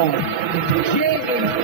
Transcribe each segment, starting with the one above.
Jamie Foxx.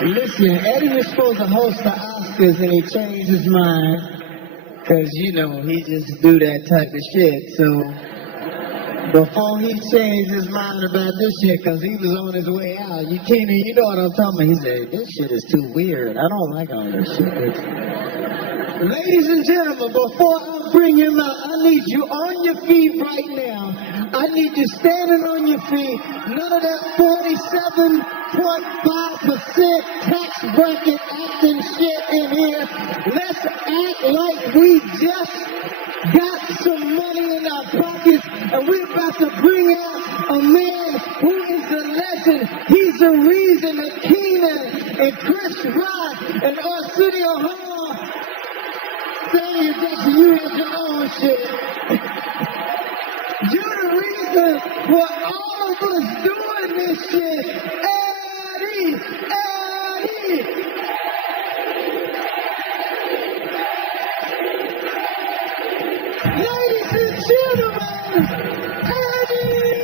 Listen, Eddie was supposed to host the Oscars and he changed his mind. Cause you know, he just do that type of shit. So before he changed his mind about this shit, cause he was on his way out, you came in, you know what I'm talking about. He said, this shit is too weird. I don't like all this shit. Ladies and gentlemen, before I bring him out, I need you on your feet right now. I need you standing on your feet. None of that 47.5% tax bracket acting shit in here. Let's act like we just got some money in our pockets and we're about to bring out a man who is a legend. He's the reason that Keenan and Chris Rock and Arsenio Hall, Samuel Jackson, you have your own shit. You're the reason for all of us doing this shit. Eddie! Ladies and gentlemen, Eddie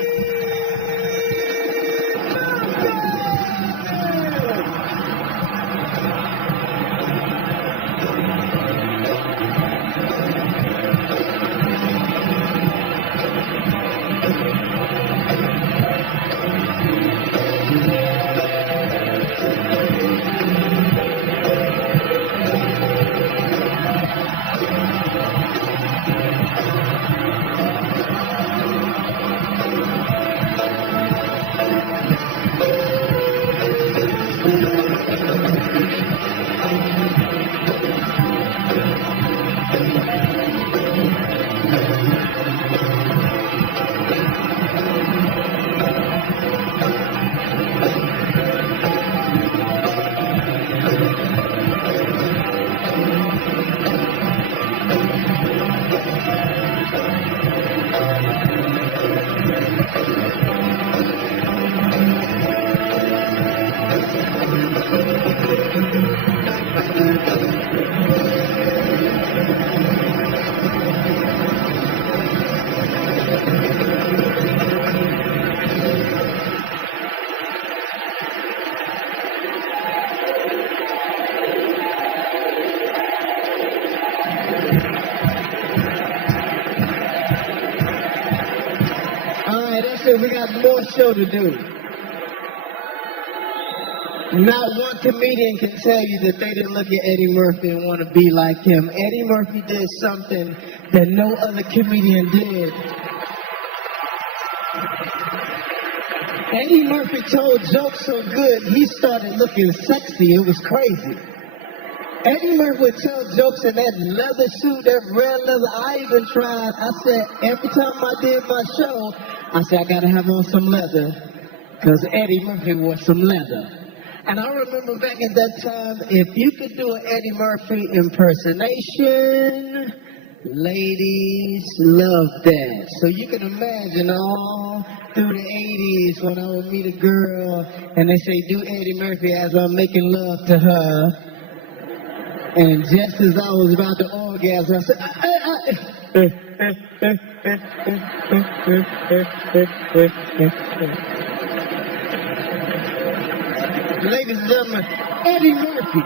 We got more show to do. Not one comedian can tell you that they didn't look at Eddie Murphy and want to be like him. Eddie Murphy did something that no other comedian did. Eddie Murphy told jokes so good, he started looking sexy. It was crazy. Eddie Murphy would tell jokes in that leather suit, that red leather. I even tried. I said, every time I did my show, I said, I gotta have on some leather, because Eddie Murphy wore some leather. And I remember back at that time, if you could do an Eddie Murphy impersonation, ladies loved that. So you can imagine all through the 80s when I would meet a girl, and they say, do Eddie Murphy as I'm making love to her. And just as I was about to orgasm, I said, ladies and gentlemen, Eddie Murphy.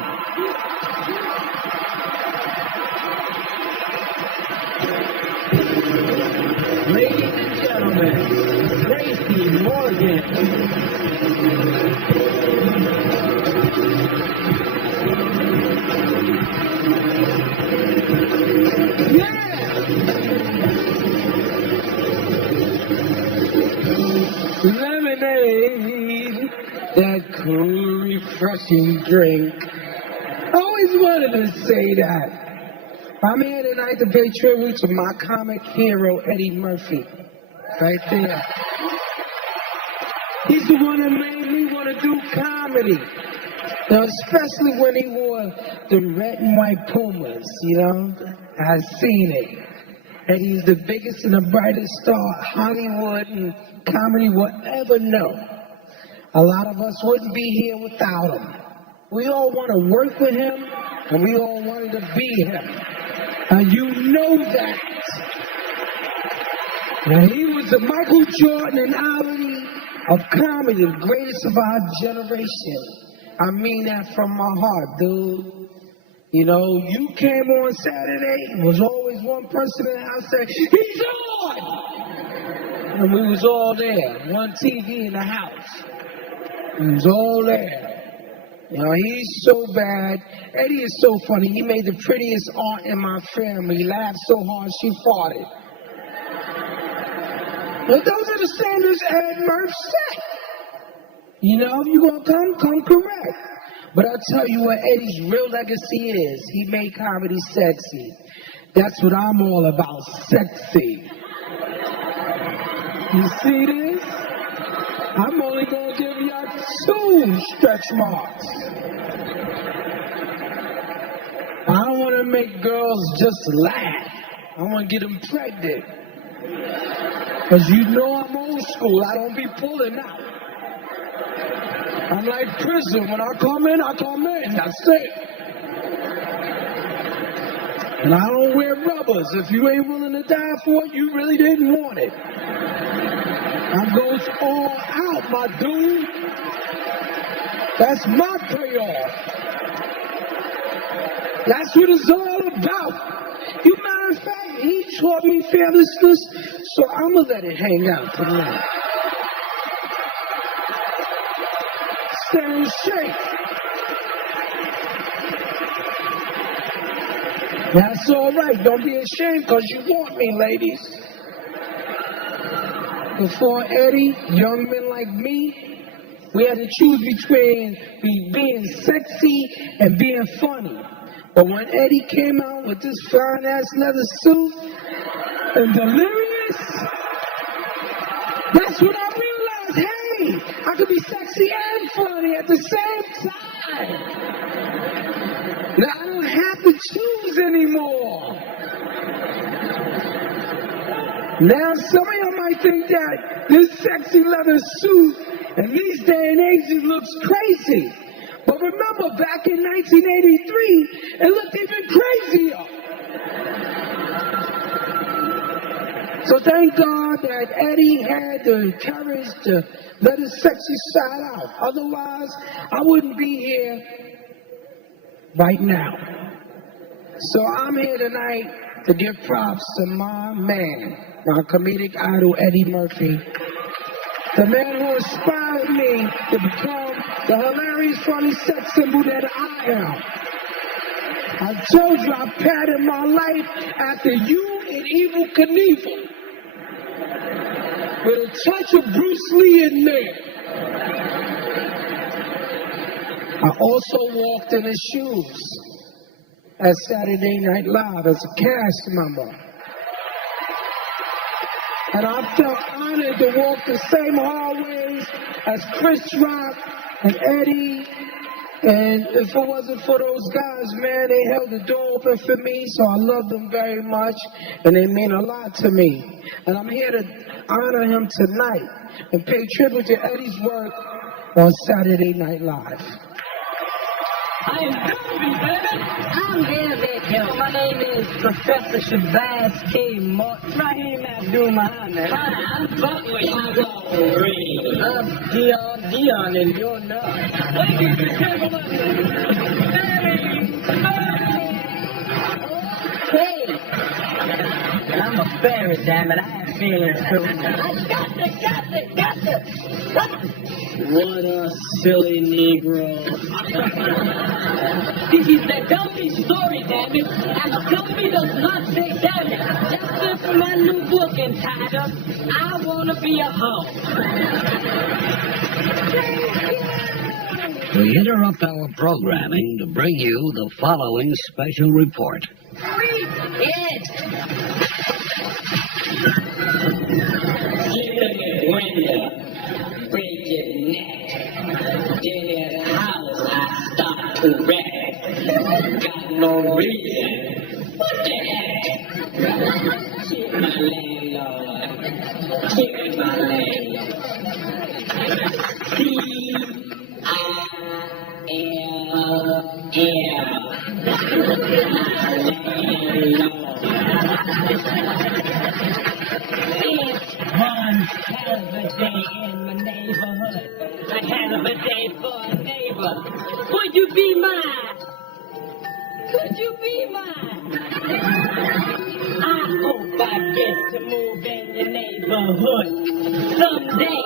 Ladies and gentlemen, Tracy Morgan. Lemonade, that cool refreshing drink. I always wanted to say that. I'm here tonight to pay tribute to my comic hero, Eddie Murphy. Right there. He's the one that made me want to do comedy. Now, especially when he wore the red and white Pumas, I've seen it. And he's the biggest and the brightest star Hollywood and comedy will ever know. A lot of us wouldn't be here without him. We all want to work with him, and we all wanted to be him. And you know that. Now, he was the Michael Jordan and Ali of comedy, the greatest of our generation. I mean that from my heart, dude. You came on Saturday, and was always one person in the house saying, "He's on!" And we was all there, one TV in the house. We was all there. He's so bad. Eddie is so funny. He made the prettiest aunt in my family laugh so hard she farted. But those are the standards Ed Murph set. If you're going to come correct. But I'll tell you what Eddie's real legacy is. He made comedy sexy. That's what I'm all about, sexy. You see this? I'm only going to give y'all 2 stretch marks. I don't want to make girls just laugh. I want to get them pregnant. Because I'm old school. I don't be pulling out. I'm like prison. When I come in, I come in. That's it. And I don't wear rubbers. If you ain't willing to die for it, you really didn't want it. I goes all out, my dude. That's my payoff. That's what it's all about. Matter of fact, he taught me fearlessness, so I'm going to let it hang out tonight. Stand straight. That's all right. Don't be ashamed because you want me, ladies. Before Eddie, young men like me, we had to choose between being sexy and being funny. But when Eddie came out with this fine-ass leather suit and delirious, that's when I realized, hey, I could be sexy and funny at the same time. Now I don't have to choose anymore. Now some of y'all might think that this sexy leather suit in these day and ages looks crazy. But remember, back in 1983, it looked even crazier. So thank God that Eddie had the courage to let his sexy side out. Otherwise, I wouldn't be here right now. So I'm here tonight to give props to my man, my comedic idol, Eddie Murphy. The man who inspired me to become the hilarious, funny sex symbol that I am. I told you I patterned my life after you and Evil Knievel. With a touch of Bruce Lee in there. I also walked in his shoes at Saturday Night Live as a cast member. And I felt honored to walk the same hallways as Chris Rock and Eddie. And if it wasn't for those guys, man, they held the door open for me, so I love them very much, and they mean a lot to me. And I'm here to honor him tonight and pay tribute to Eddie's work on Saturday Night Live. I am Derby, baby. I'm here, Victor. My name is Professor Shabazz K. Martin. Rahim Abdul-Muhammad. Hi, I'm Butler. I'm Green. I'm Dion, and you're not. Ladies and gentlemen, hey! I'm a fairy, damn it. I have feelings, too. Got it. What a silly Negro. This is the Gumby story, damn it. And Gumby does not say damn it. Just this for my new book entitled, I Wanna Be a Hoe. Well, interrupt our programming to bring you the following special report. Break your neck. In his house, I start to wreck. Got no reason. What the heck? Keep my landlord. Keep my landlord. One hell of a day in my neighborhood. A hell of a day for a neighbor. Would you be mine? Could you be mine? I hope I get to move in your neighborhood someday.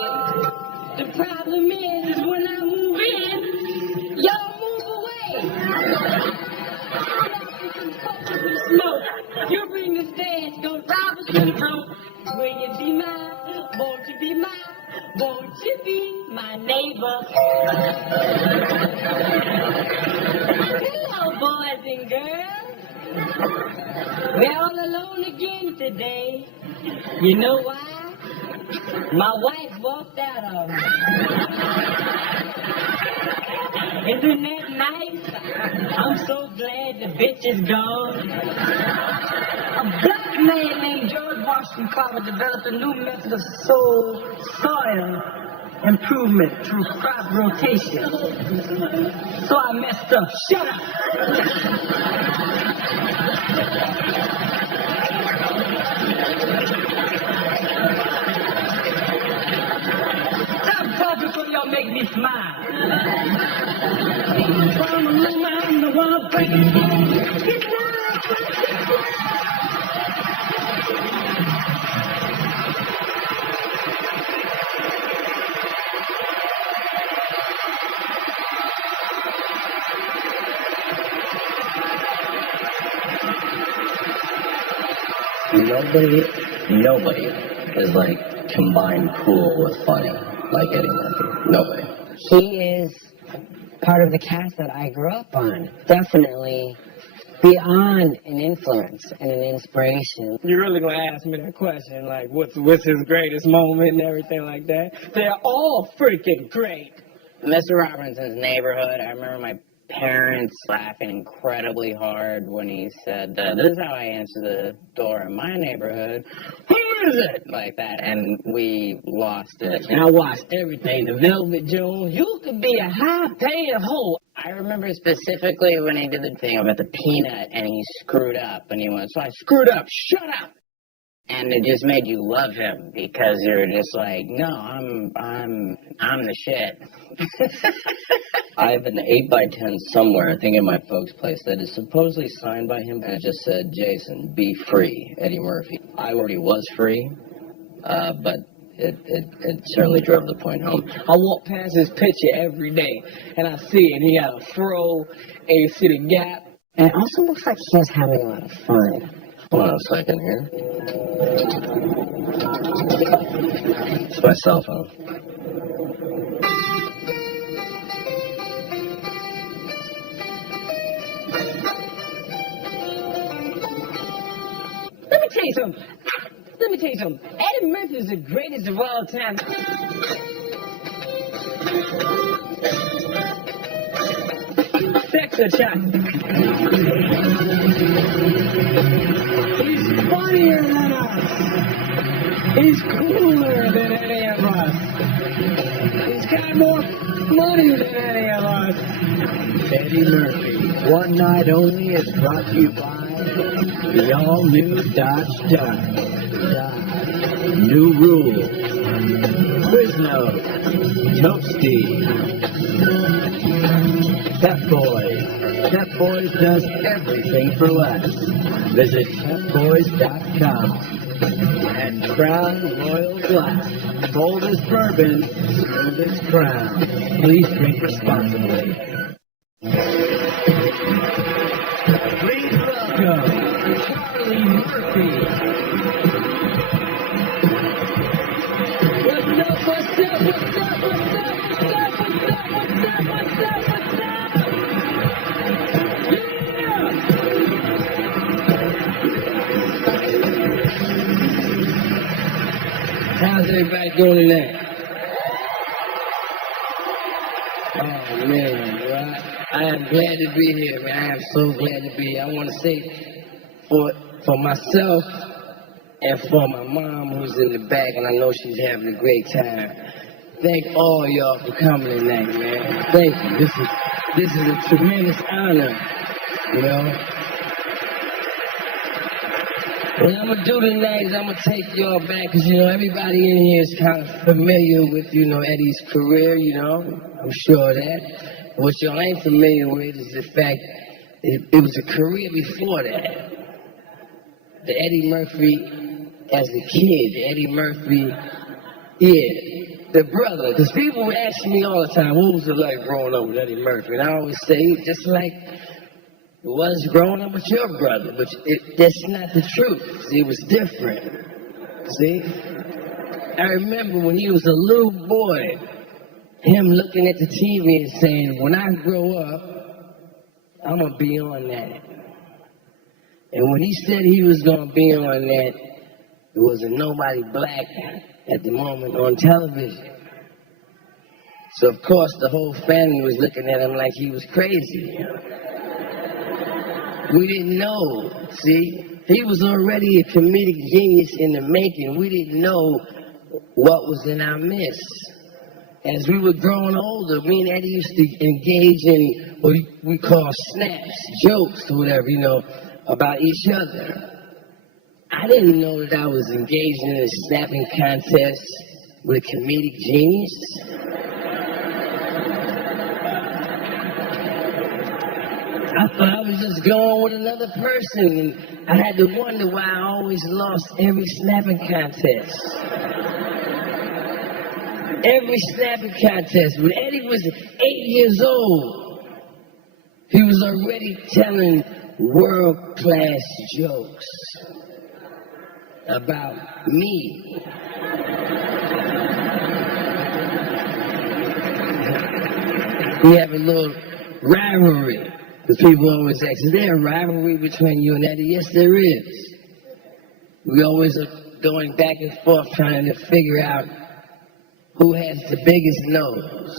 The problem is when I move in, y'all move away. Some smoke. You bring the stash, go drive us to the throat. Will you be mine? Won't you be mine? Won't you be my neighbor? Hello, boys and girls. We're all alone again today. You know why? My wife walked out on me. Isn't that nice? I'm so glad the bitch is gone. A black man named George Washington Carver developed a new method of soil improvement through crop rotation. So I messed up. Shut up! Stop talking so y'all make me smile. I'm the one breaking. Nobody is like combined cool with funny like Eddie Murphy. Nobody. He is part of the cast that I grew up on. Definitely beyond an influence and an inspiration. You're really going to ask me that question, like, what's his greatest moment and everything like that? They're all freaking great. Mr. Robinson's Neighborhood, I remember my parents laughing incredibly hard when he said, this is how I answer the door in my neighborhood. Who is it? Like that, and we lost it. And I watched everything. The Velvet Jones, you could be a high-paying hoe. I remember specifically when he did the thing about the peanut, and he screwed up, and he went, so I screwed up, shut up! And it just made you love him, because you're just like, no, I'm the shit. I have an 8x10 somewhere, I think in my folks' place, that is supposedly signed by him, and it just said, Jason, be free, Eddie Murphy. I already was free, but it certainly drove the point home. I walk past his picture every day, and I see it. He got a fro, and you see the gap. And it also looks like he was having a lot of fun. Hold on a second here. It's my cell phone. Let me tell you something. Eddie Murphy is the greatest of all time. Sex or chocolate? He's funnier than us. He's cooler than any of us. He's got more money than any of us. Eddie Murphy, One Night Only is brought to you by the all-new Dodge Dodge. New Rules, Quiznos, Toasty, Pep Boys. Pep Boys does everything for less. Visit PepBoys.com. And Crown Royal Glass, bold as bourbon, smooth as Crown. Please drink responsibly. Please welcome Charlie Murphy. What's up? everybody doing tonight? Oh, man, well, I am glad to be here, man. I am so glad to be here. I want to say for myself and for my mom who's in the back, and I know she's having a great time. Thank all y'all for coming tonight, man. Thank you. This is a tremendous honor, you know. What I'm going to do tonight is I'm going to take y'all back, because, you know, everybody in here is kind of familiar with, you know, Eddie's career, you know. I'm sure of that. What y'all ain't familiar with is the fact it was a career before that. The Eddie Murphy as a kid, the Eddie Murphy, the brother. Because people ask me all the time, what was it like growing up with Eddie Murphy? And I always say, just like it was growing up with your brother, but that's not the truth. See, it was different. See? I remember when he was a little boy, him looking at the TV and saying, when I grow up, I'm going to be on that. And when he said he was going to be on that, there wasn't nobody black at the moment on television. So, of course, the whole family was looking at him like he was crazy. We didn't know, see? He was already a comedic genius in the making. We didn't know what was in our midst. As we were growing older, me and Eddie used to engage in what we call snaps, jokes, or whatever, you know, about each other. I didn't know that I was engaged in a snapping contest with a comedic genius. I thought I was just going with another person, and I had to wonder why I always lost every snapping contest. Every snapping contest. When Eddie was 8 years old, he was already telling world-class jokes about me. We have a little rivalry. Because people always ask, is there a rivalry between you and Eddie? Yes, there is. We always are going back and forth trying to figure out who has the biggest nose.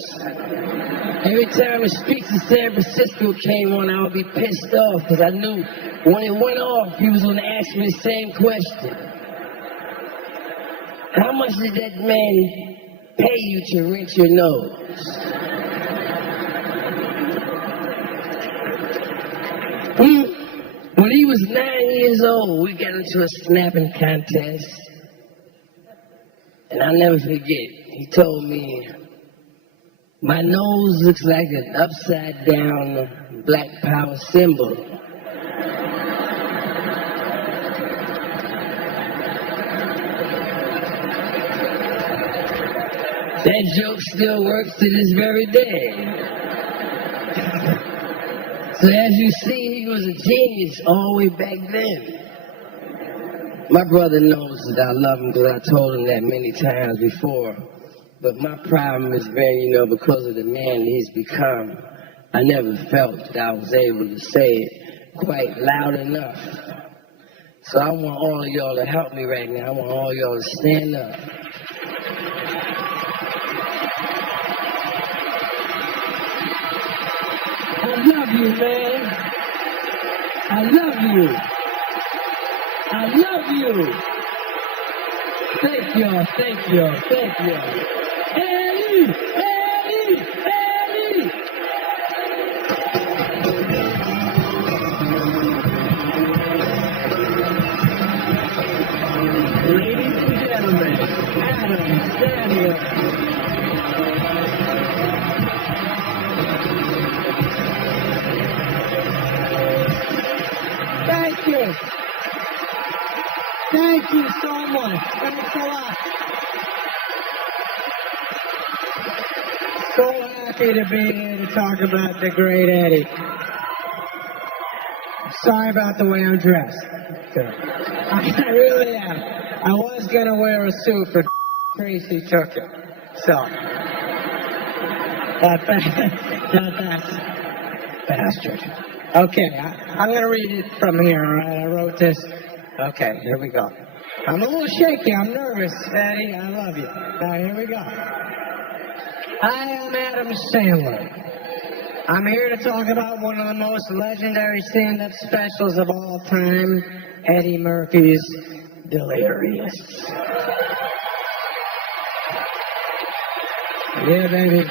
Every time a speech in San Francisco came on, I would be pissed off because I knew when it went off, he was going to ask me the same question. How much did that man pay you to rinse your nose? When he was 9 years old, we got into a snapping contest. And I'll never forget, he told me, my nose looks like an upside down black power symbol. That joke still works to this very day. So as you see, he was a genius all the way back then. My brother knows that I love him because I told him that many times before. But my problem has been, you know, because of the man he's become, I never felt that I was able to say it quite loud enough. So I want all of y'all to help me right now. I want all y'all to stand up. I love you, man. I love you. I love you. Thank y'all, thank y'all, thank y'all. Eddie, Eddie, Eddie. Ladies and gentlemen, Adam Samuel. Thank you. Thank you so much. Thanks a lot. So happy to be here to talk about the great Eddie. Sorry about the way I'm dressed. I really am. I was going to wear a suit, but Tracy took it. So, that bastard. Okay, I'm going to read it from here, all right? I wrote this. Okay, here we go. I'm a little shaky. I'm nervous, Eddie. I love you. Now, here we go. I am Adam Sandler. I'm here to talk about one of the most legendary stand-up specials of all time, Eddie Murphy's Delirious. Yeah, baby.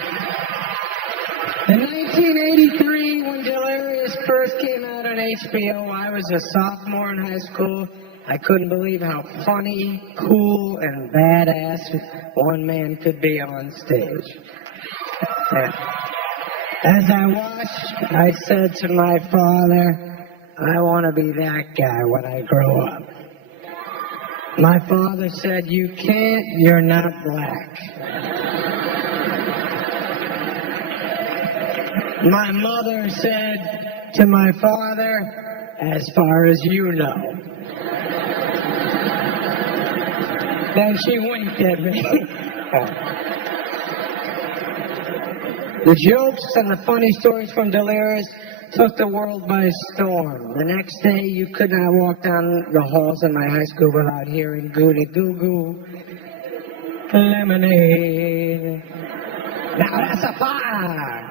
In 1983, when Delirious first came out on HBO, I was a sophomore in high school. I couldn't believe how funny, cool, and badass one man could be on stage. As I watched, I said to my father, I want to be that guy when I grow up. My father said, you can't, you're not black. My mother said to my father, as far as you know. Then she winked at me. The jokes and the funny stories from Delirious took the world by storm. The next day, you could not walk down the halls in my high school without hearing Goody Goo Goo Lemonade. Now that's a fire!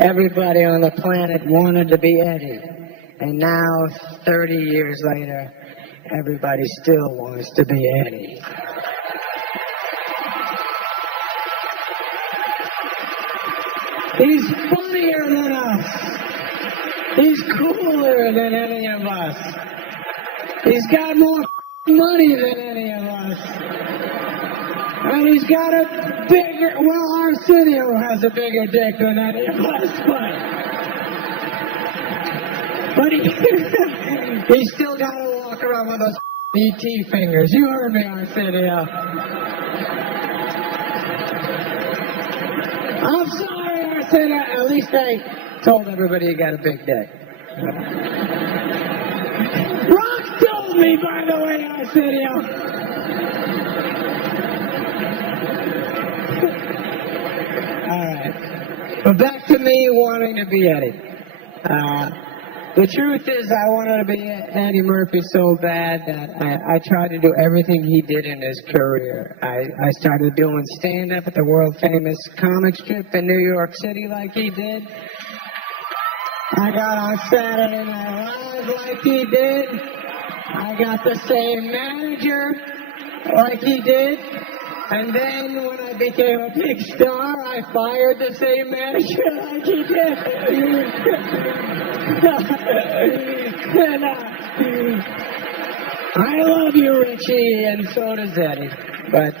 Everybody on the planet wanted to be Eddie. And now, 30 years later, everybody still wants to be Eddie. He's funnier than us. He's cooler than any of us. He's got more money than any of us. And he's got a bigger, well, Arsenio has a bigger dick than any of us, but he still got to walk around with those E.T. fingers. You heard me, Arsenio. I'm sorry, Arsenio. At least I told everybody you got a big dick. Rock told me, by the way, Arsenio. Alright. But back to me wanting to be Eddie. The truth is I wanted to be Eddie Murphy so bad that I tried to do everything he did in his career. I started doing stand-up at the world-famous comic strip in New York City like he did. I got on Saturday Night Live like he did. I got the same manager like he did. And then when I became a big star, I fired the same manager like he did. And, I love you, Richie, and so does Eddie. But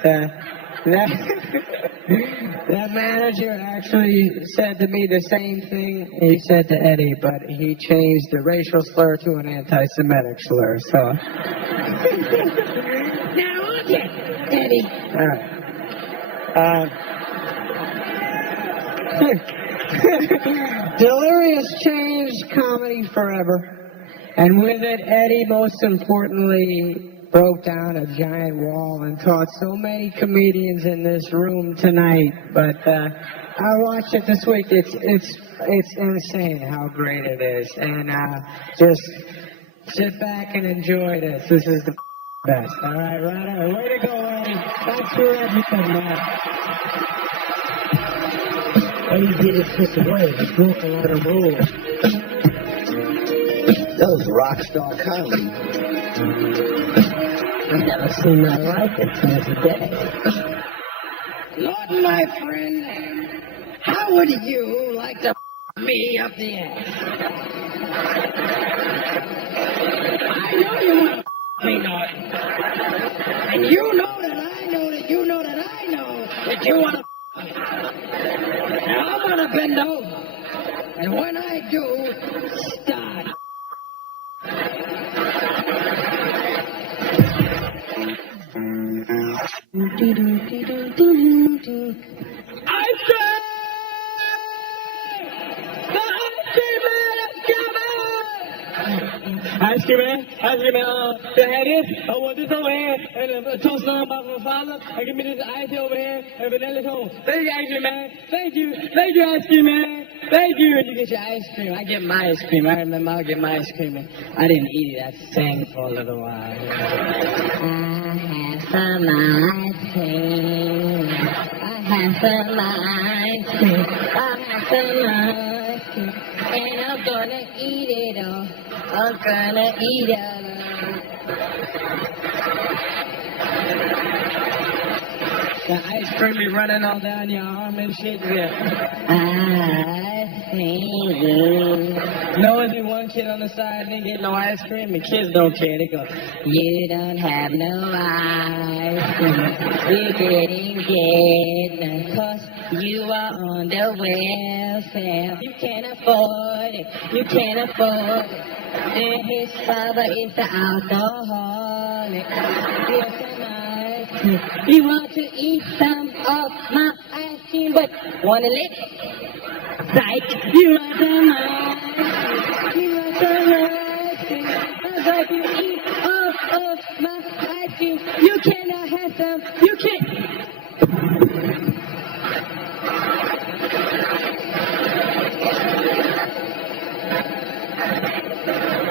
that manager actually said to me the same thing he said to Eddie, but he changed the racial slur to an anti-Semitic slur. So now look at Eddie. All right. Delirious changed comedy forever, and with it, Eddie, most importantly, broke down a giant wall and taught so many comedians in this room tonight. But I watched it this week. It's insane how great it is, and just sit back and enjoy this. This is the best. All right, right. Way to go, Eddie. Thanks for everything, man. Eddie did it just away. He broke a lot of rules. That was rock star comedy. I've never seen nothing like it since the day. Lord, my friend, how would you like to me up the ass? I know you want to me, Norton. And you know that I know that you know that I know that you want to me. Now I'm going to bend over. And when I do, start. I say, the Ice Cream Man, the head is, I want this over here, and a toast on my father, and give me this ice over here, and vanilla toast. Thank you, Ice Cream Man. Thank you, Ice Cream Man. Thank you. And you get your ice cream. I get my ice cream. I remember I'll get my ice cream. And I didn't eat it. I sang for a little while. I have some ice cream. I have some ice cream. I have some ice cream. And I'm gonna eat it all. I'm gonna eat it all. The ice cream be running all down your arm and shit. Yeah. Ice cream. No, only one kid on the side didn't get no ice cream. The kids don't care. They go, you don't have no ice cream. You didn't get none 'cause you are on the welfare. You can't afford it. You can't afford it. And his father is the alcoholic. Yes, he wants to eat some of my ice cream, but wanna lick it? Like, you want some ice cream? You want some ice cream? I'm like, you eat all of my ice cream. You cannot have some. You can't.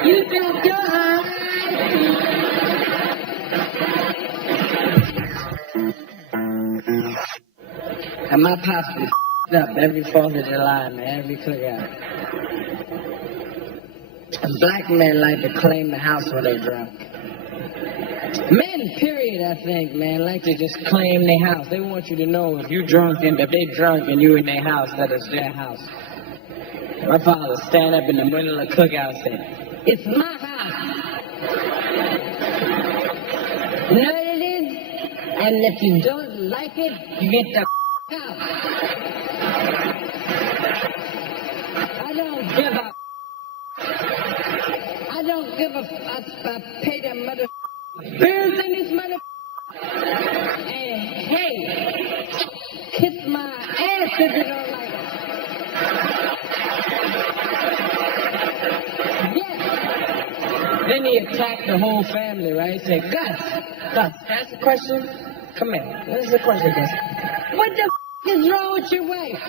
You dropped your ice cream. And my pops be up every 4th of July, man, every cookout. And black men like to claim the house when they're drunk. Men, period, I think, man, like to just claim their house. They want you to know if you drunk and if they drunk and you in their house, that it's their house. My father stand up in the middle of the cookout and say, it's my house. You know what it is? And if you don't like it, you get the out. I don't give a. I don't give a. I pay the mother bills in this mother. And hey, kiss my ass if you don't like it. Yes. Then he attacked the whole family, right? He said, Gus, ask a question. Come here. This is a question, Gus. What the is wrong with your wife?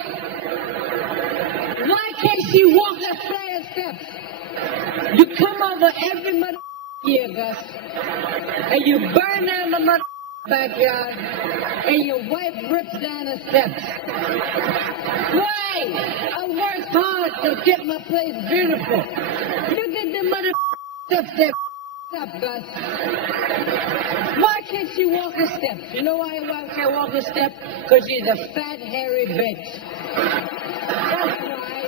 Why can't she walk a flight of steps? You come over every mother year, Gus, and you burn down the mother backyard, and your wife rips down the steps. Why? I worked hard to get my place beautiful. Look at the mother steps that up, Gus. Why can't she walk a step? You know why your wife can't walk a step? Because she's a fat, hairy bitch. That's why.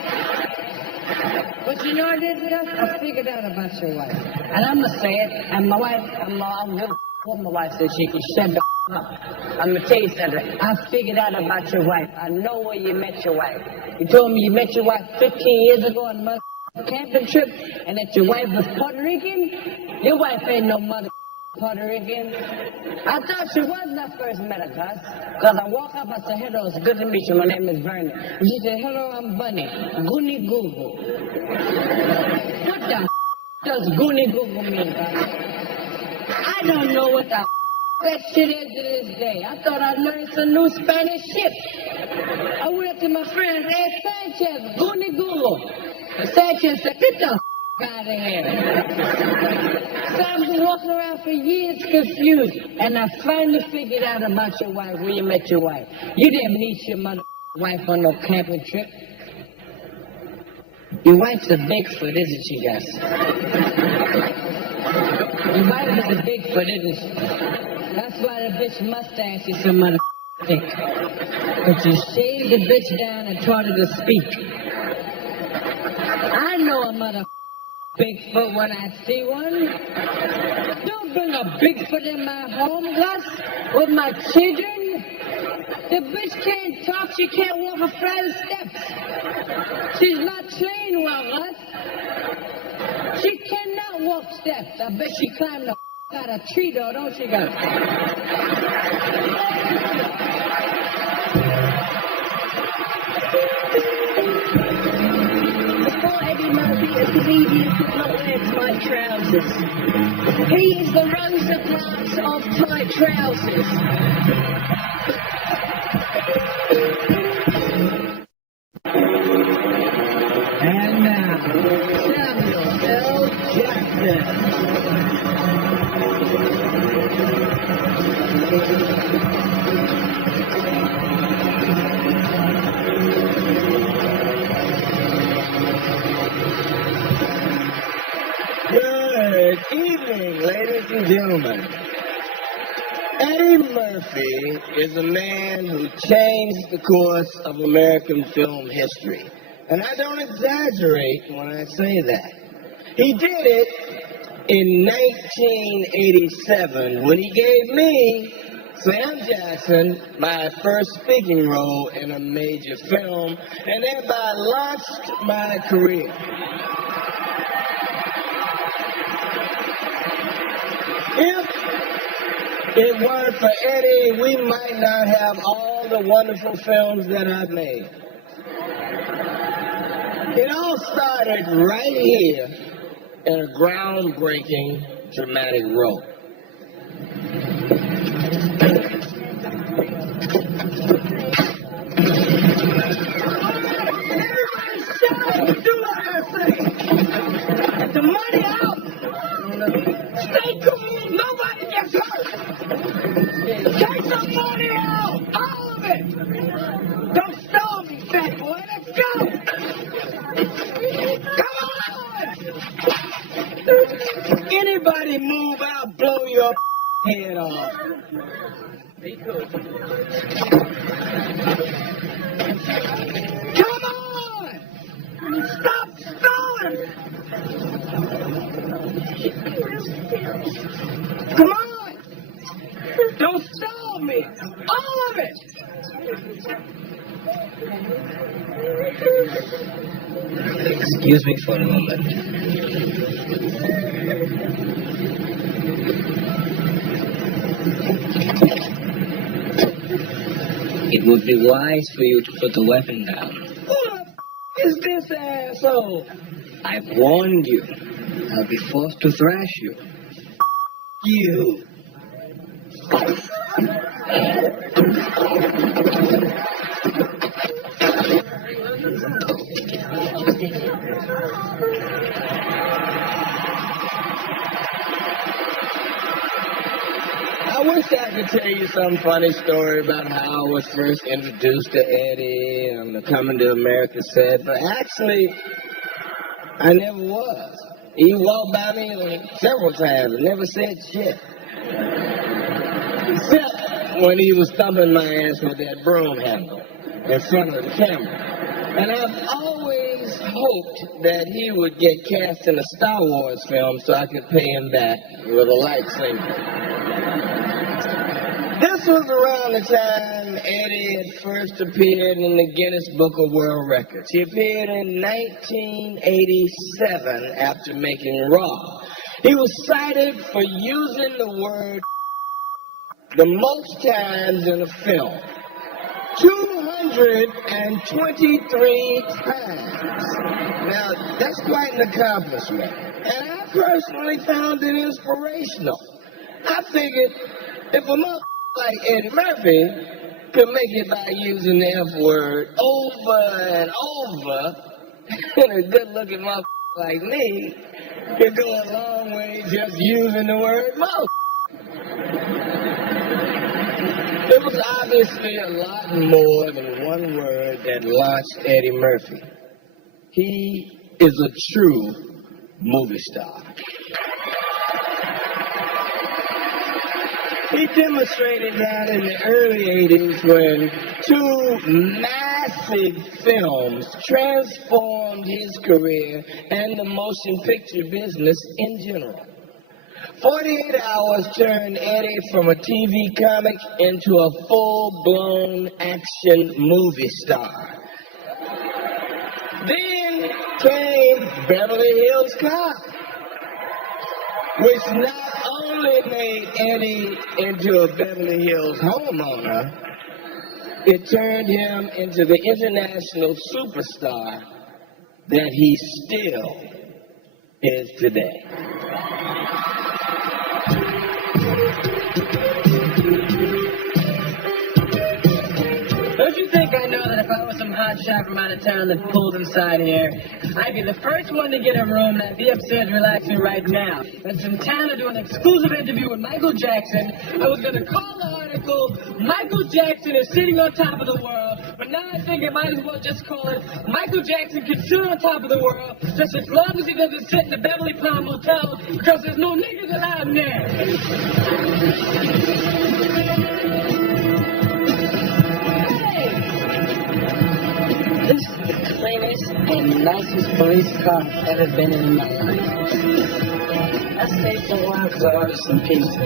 But you know what it is, Gus? I figured out about your wife. And I'm going to say it, and my wife, I'm going to what my wife said she can shut the up. I'm going to tell you something. I figured out about your wife. I know where you met your wife. You told me you met your wife 15 years ago on a camping trip, and that your wife was Puerto Rican? Your wife ain't no mother Puerto Rican. I thought she was when I first met her, Gus. Because I walk up, I said, hello, it's good to meet you. My name is Vernon. And she said, hello, I'm Bunny. Goonie Google. What the does Goonie Google mean, Gus? I don't know what the that shit is to this day. I thought I learned some new Spanish shit. I went up to my friend and asked Sanchez, Goonie Google. And Sanchez said, get the out of here. So I've been walking around for years confused, and I finally figured out about your wife, where you met your wife. You didn't meet your mother wife on no camping trip. Your wife's a Bigfoot, isn't she, Gus? Your wife is a Bigfoot, isn't she? That's why the bitch mustache is so mother thick. But you shaved the bitch down and taught her to speak. I know a mother Bigfoot when I see one. Don't bring a Bigfoot in my home, Gus, with my children. The bitch can't talk, she can't walk a flight of steps. She's not trained well, Gus. She cannot walk steps. I bet she climbed the out of a tree, though, don't she, Gus? Easy to put my legs, my trousers. He is the Rosa Parks of tight trousers. Murphy is a man who changed the course of American film history. And I don't exaggerate when I say that. He did it in 1987 when he gave me, Sam Jackson, my first speaking role in a major film, and thereby launched my career. If it weren't for Eddie, we might not have all the wonderful films that I've made. It all started right here in a groundbreaking dramatic role. Everybody shut up and do what I say. Get the money out. Stay cool. Nobody gets hurt. Take the money out. All of it. Don't stall me, fat boy. Let's go. Come on. Anybody move, I'll blow your head off. Be cool. Come on. Stop stalling. Come on! Don't stall me! All of it! Excuse me for a moment. It would be wise for you to put the weapon down. Who the is this asshole? I've warned you. I'll be forced to thrash you. You. I wish I could tell you some funny story about how I was first introduced to Eddie on the Coming to America set, but actually, I never was. He walked by me several times and never said shit. Except when he was thumping my ass with that broom handle in front of the camera. And I've always hoped that he would get cast in a Star Wars film so I could pay him back with a lightsaber. This was around the time Eddie had first appeared in the Guinness Book of World Records. He appeared in 1987 after making Raw. He was cited for using the word the most times in a film. 223 times. Now, that's quite an accomplishment. And I personally found it inspirational. I figured if a mother like Eddie Murphy could make it by using the F word over and over, and a good-looking motherfucker like me could go a long way just using the word most. It was obviously a lot more than one word that launched Eddie Murphy. He is a true movie star. He demonstrated that in the early 80s when two massive films transformed his career and the motion picture business in general. 48 Hours turned Eddie from a TV comic into a full-blown action movie star. Then came Beverly Hills Cop, which not only made Eddie into a Beverly Hills homeowner, it turned him into the international superstar that he still is today. Don't you think I know that if I was some hot shot from out of town that pulled inside here, I'd be the first one to get a room and I'd be upstairs relaxing right now. That's in town to do an exclusive interview with Michael Jackson. I was going to call the article, Michael Jackson is sitting on top of the world, but now I think I might as well just call it, Michael Jackson can sit on top of the world just as long as he doesn't sit in the Beverly Palm Motel because there's no niggas allowed in there. biggest and nicest police car I've ever been in my life. I stayed for a while because I wanted some peace.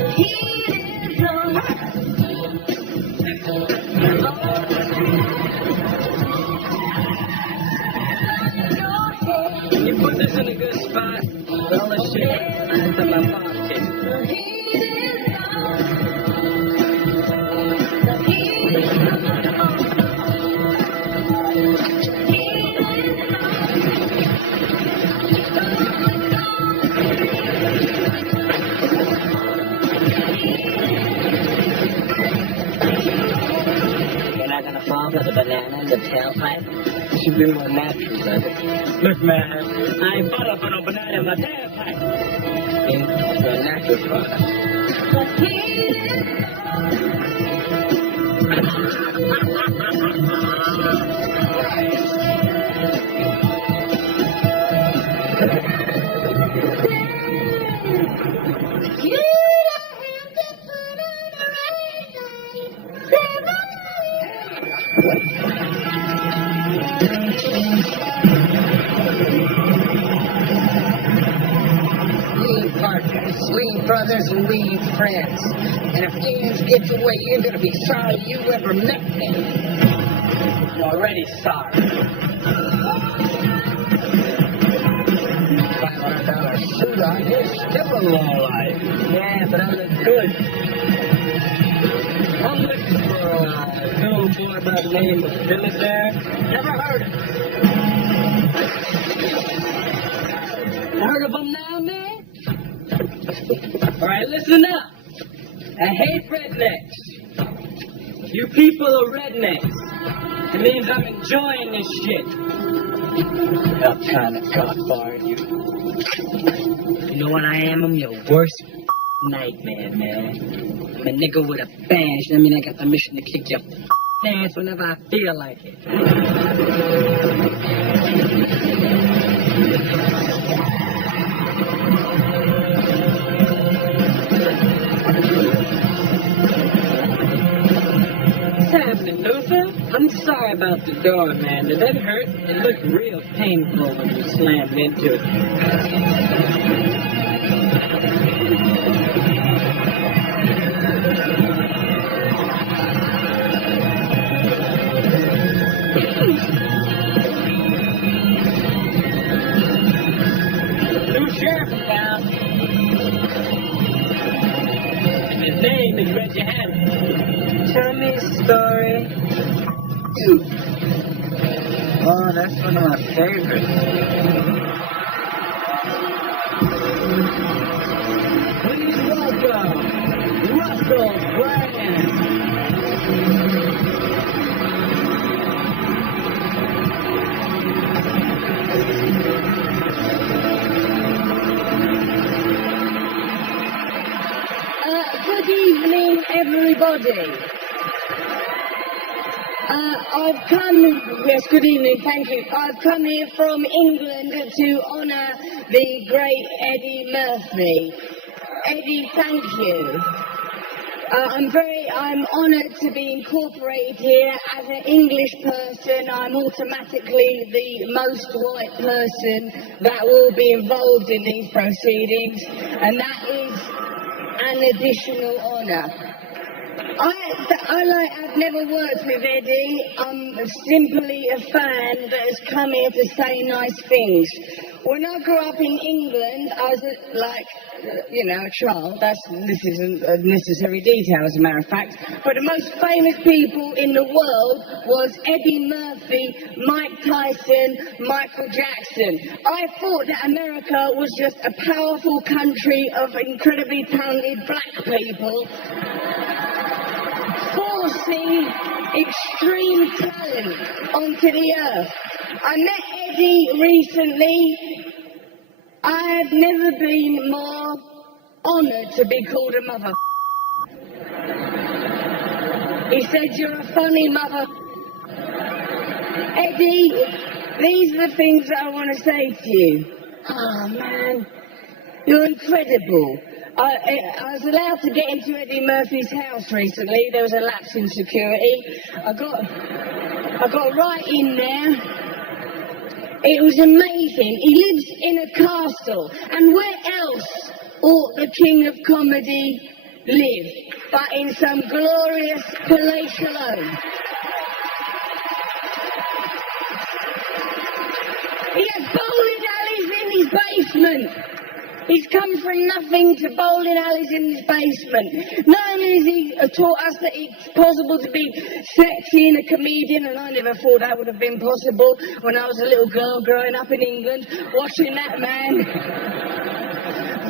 You put this in a good spot, all the shit into my pocket. You're not gonna fall for the banana in the tailpipe? You should be more natural, brother. Look, man, I ain't bought up on no banana in my tailpipe. It's a natural product. We partners, we brothers, and we friends. And if things get the way, you're gonna be sorry you ever met me. I'm already sorry. $500 suit on, you're still a lowlife. Yeah, but I look good. I'm looking for a little boy by the name of Billy there. Never heard of him. Heard of him now, man? Alright, listen up. I hate rednecks. You people are rednecks. It means I'm enjoying this shit. I'm trying to cock-bar you. You know what I am? I'm your worst nightmare, man. I'm a nigga with a badge. That means I got the mission to kick your ass whenever I feel like it. What's happening, Luther? I'm sorry about the door, man. Did that hurt? It looked real painful when you slammed into it. New sheriff in town. His name is Reggie Hammond. Tell me a story. Dude. Oh, that's one of my favorites. Please welcome Russell Brand. Good evening, everybody. Yes, good evening, thank you. I've come here from England to honour the great Eddie Murphy. Eddie, thank you. I'm honoured to be incorporated here. As an English person, I'm automatically the most white person that will be involved in these proceedings, and that is an additional honour. I've never worked with Eddie. I'm simply a fan that has come here to say nice things. When I grew up in England, I was a child. This isn't a necessary detail, as a matter of fact. But the most famous people in the world was Eddie Murphy, Mike Tyson, Michael Jackson. I thought that America was just a powerful country of incredibly talented black people forcing extreme talent onto the earth. I met Eddie recently. I've never been more honoured to be called a mother. He said, "You're a funny mother." Eddie, these are the things that I want to say to you. Oh man, you're incredible. I was allowed to get into Eddie Murphy's house recently. There was a lapse in security. I got right in there. It was amazing. He lives in a castle. And where else ought the king of comedy live but in some glorious palatial home? He has bowling alleys in his basement. He's come from nothing to bowling alleys in his basement. Not only has he taught us that it's possible to be sexy and a comedian, and I never thought that would have been possible when I was a little girl growing up in England, watching that man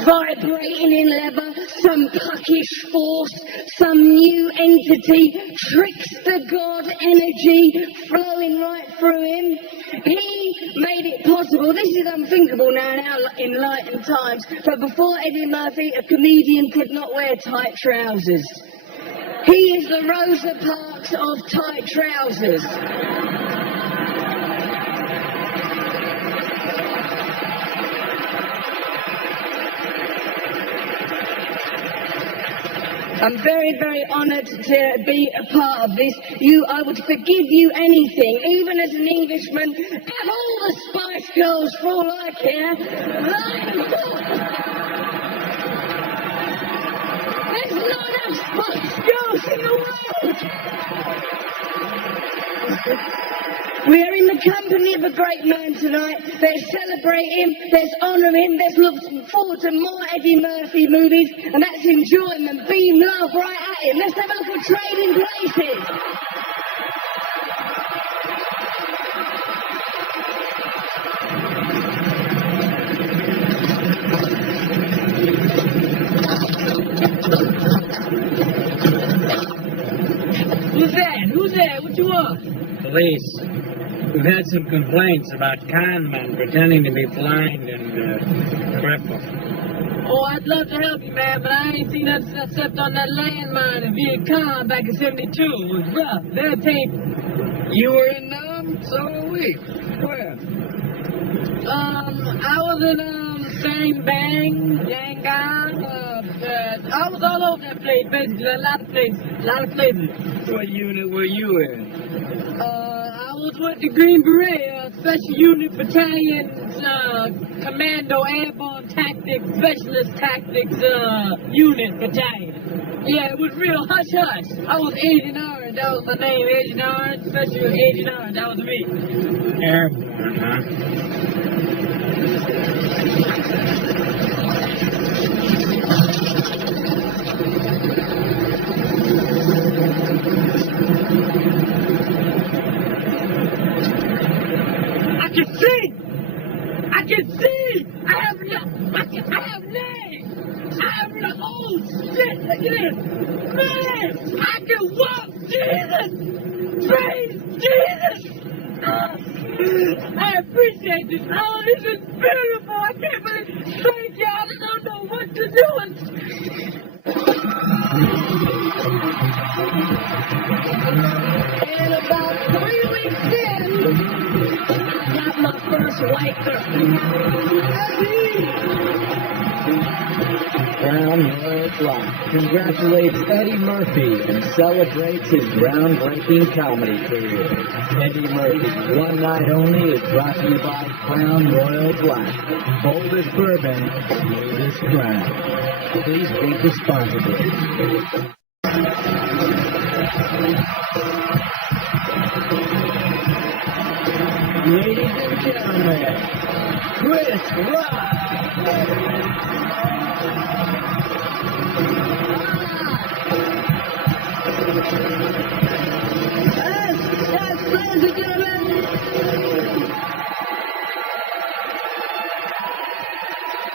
vibrating in leather, some puckish force, some new entity, trickster god energy flowing right through him. He made it possible. This is unthinkable now in enlightened times, but before Eddie Murphy, a comedian could not wear tight trousers. He is the Rosa Parks of tight trousers. I'm very, very honoured to be a part of this. I would forgive you anything, even as an Englishman. Have all the Spice Girls for all I care. There's not enough Spice Girls in the world. We are in the company of a great man tonight. Let's celebrate him, let's honour him, let's look forward to more Eddie Murphy movies, and let's enjoy him and beam love right at him. Let's have a look at Trading Places. Who's that? Who's that? What you want? Police. We've had some complaints about con men pretending to be blind and crippled. Oh, I'd love to help you, man, but I ain't seen nothing except on that landmine in Vietnam back in '72. It was rough. That tape. You were in so were we. Where? I was in Bang Bang, Yangon. I was all over that place, basically. A lot of places. What unit were you in? I was with the Green Beret, Special Unit Battalion, Commando Airborne Tactics, Specialist Tactics Unit Battalion. Yeah, it was real hush-hush. I was Agent Orange, that was my name, Agent Orange, Special Agent Orange, that was me. Airborne, huh? I can see! I have legs! I have no, oh shit, look at this! Man, I can walk! Jesus! Praise Jesus! I appreciate this. Oh, this is beautiful. I can't believe. Thank y'all. I don't know what to do. And about 3 weeks in, I got my first white girl. Crown Royal Block congratulates Eddie Murphy and celebrates his groundbreaking comedy career. Eddie Murphy, One Night Only, is brought to you by Crown Royal Black. Boldest bourbon, smoothest crown. Please drink responsibly. Ladies and gentlemen, Chris Rock. Yes, ladies and gentlemen.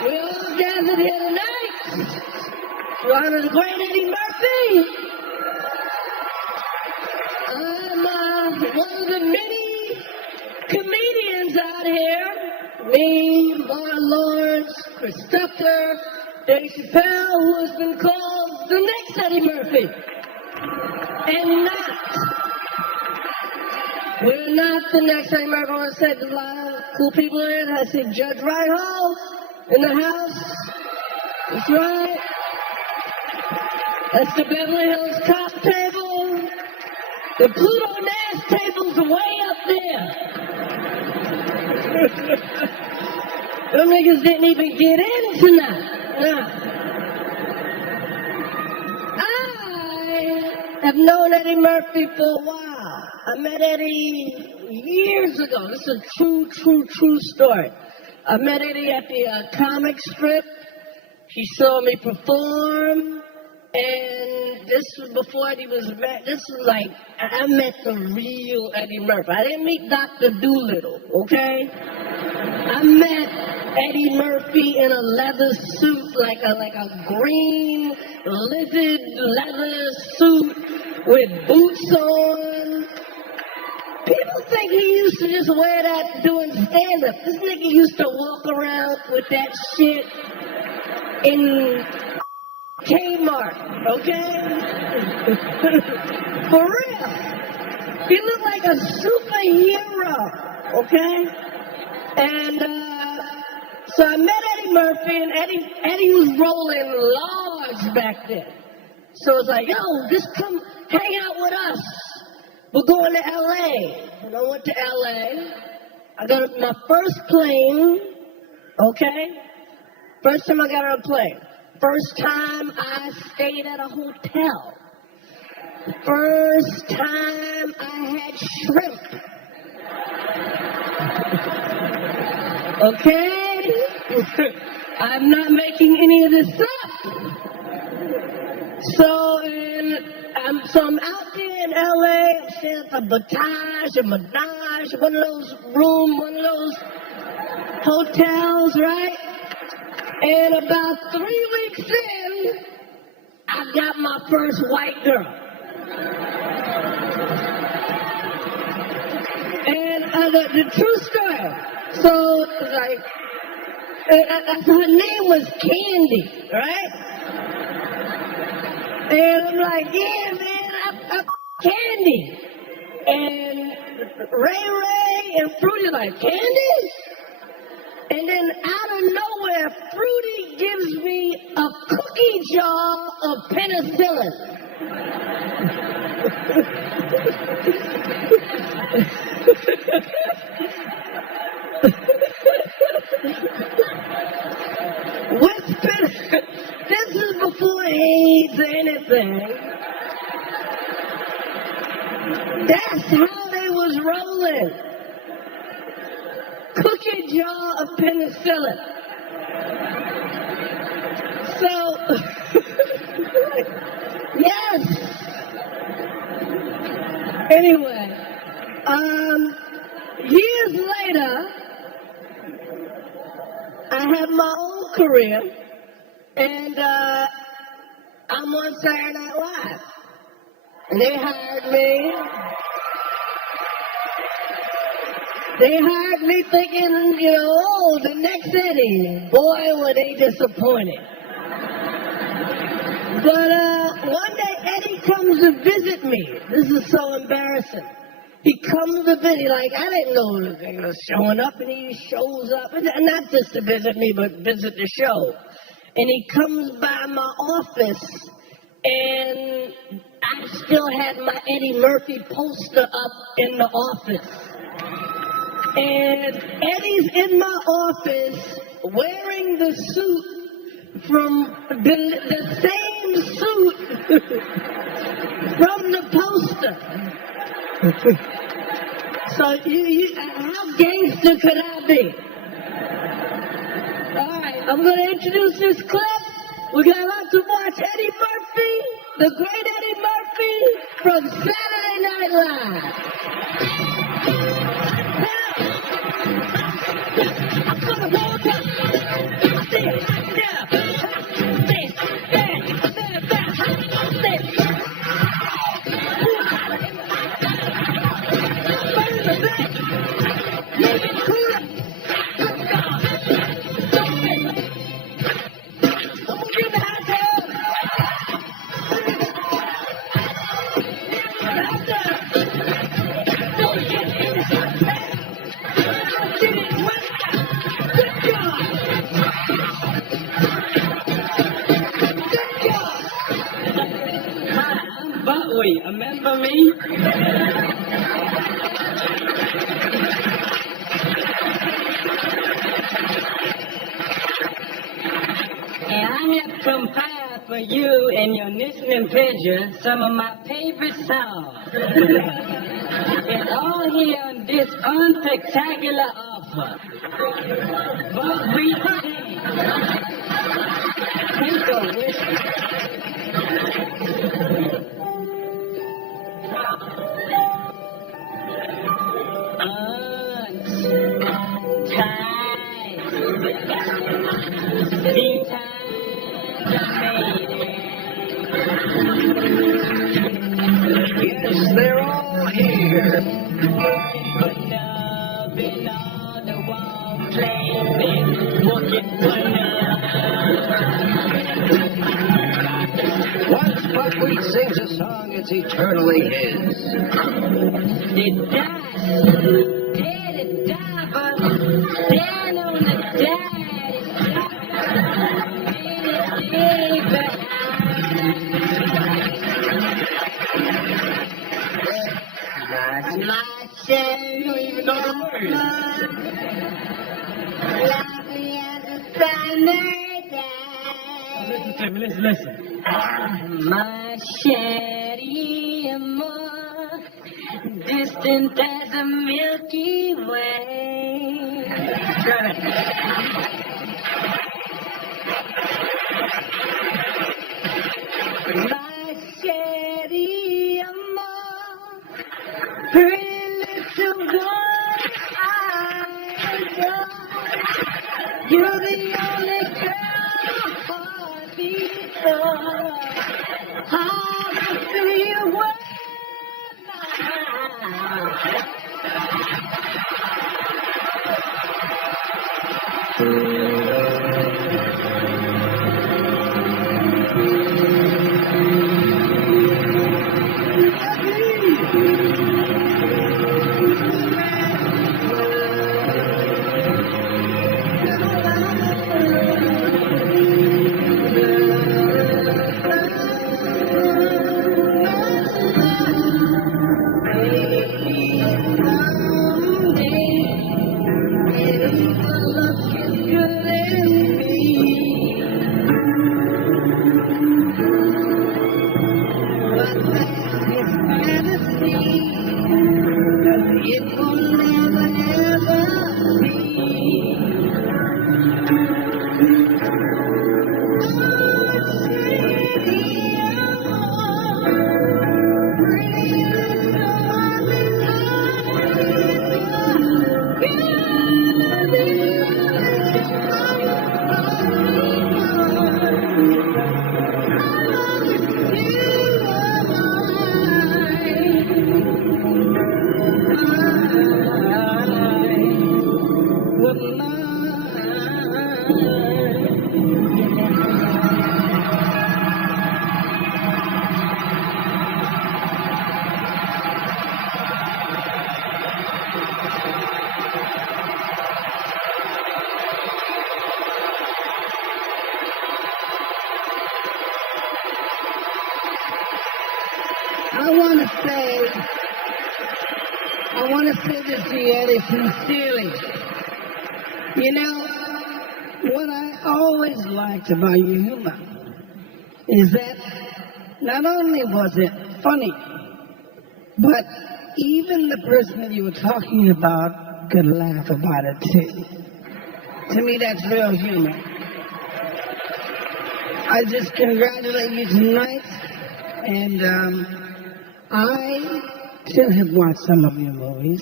We're all gathered here tonight to honor the great Eddie Murphy. I'm one of the many comedians out here. Me, Martin Lawrence, Chris Tucker, Dave Chappelle, who has been called the next Eddie Murphy. And we're not the next Eddie Murphy. I want to say there's a lot of cool people here. I see Judge Reinhold in the house. That's right. That's the Beverly Hills Cop table. The Pluto Nash table's way up there. Them niggas didn't even get in tonight. Nah. I have known Eddie Murphy for a while. I met Eddie years ago. This is a true story. I met Eddie at the comic strip. He saw me perform. And this was before Eddie was met. This was like, I met the real Eddie Murphy. I didn't meet Dr. Doolittle, okay? I met Eddie Murphy in a leather suit, like a green, livid leather suit with boots on. People think he used to just wear that doing stand-up. This nigga used to walk around with that shit in Kmart, okay? For real. He looked like a superhero, okay? And so I met Eddie Murphy, and Eddie was rolling large back then. So it's like, yo, just come hang out with us. We're going to L.A. And I went to L.A. I got my first plane, okay? First time I got on a plane. First time I stayed at a hotel. First time I had shrimp. Okay? I'm not making any of this up. So I'm out there in LA, I'm staying at the Batage or Menage, one of those hotels, right? And about 3 weeks in, I got my first white girl. And the true story. So, like, her name was Candy, right? And I'm like, yeah, man, I'm Candy. And Ray and Fruity like, Candy? And then out of nowhere, Fruity gives me a cookie jar of penicillin. This is before AIDS or anything. That's how they was rolling. Cookie jar of penicillin. So, yes. Anyway, years later, I have my own career, and I'm on Saturday Night Live. And they hired me. They hired me thinking, oh, the next Eddie. Boy, were they disappointed. But one day Eddie comes to visit me. This is so embarrassing. He comes to visit, like, I didn't know he was showing up, and he shows up. And not just to visit me, but visit the show. And he comes by my office, and I still had my Eddie Murphy poster up in the office. And Eddie's in my office wearing the suit from the same suit from the poster. So how gangster could I be? All right, I'm going to introduce this clip. We're going to have to watch Eddie Murphy, the great Eddie Murphy from Saturday Night Live. Remember me? compile for you and your listening pleasure some of my favorite songs. It's all here on this unspectacular offer. But we sing. Take a whiskey. Yes, they're all here. Once buckwheat sings a song, it's eternally his. It dies, dead it died, but stand on the diet. My son, you don't even know the words. Lovely as a summer day. Listen. My shady amor, distant as a Milky Way. My shady amor, pretty little girl I adore. You're the only girl heart beats for. How to feel what it will never ever be. I want to say this to you, Eddie, sincerely. You know, what I always liked about your humor is that not only was it funny, but even the person that you were talking about could laugh about it too. To me, that's real humor. I just congratulate you tonight, and I still have watched some of your movies.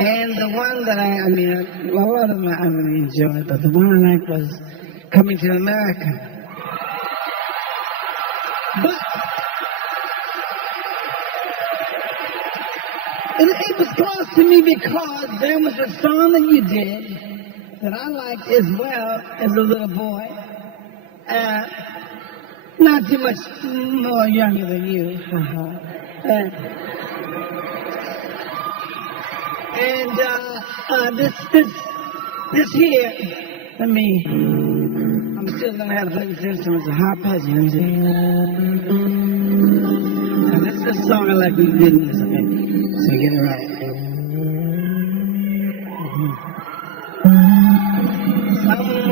And the one that I mean, a lot of them I really enjoyed, but the one I liked was Coming to America. But it was close to me because there was a song that you did that I liked as well as a little boy. Not too much more younger than you. This here, I'm still gonna have to play this instrument. It's a high pitch, you know what I'm saying? And this is a song I like when you did this, okay? So get it right. Someone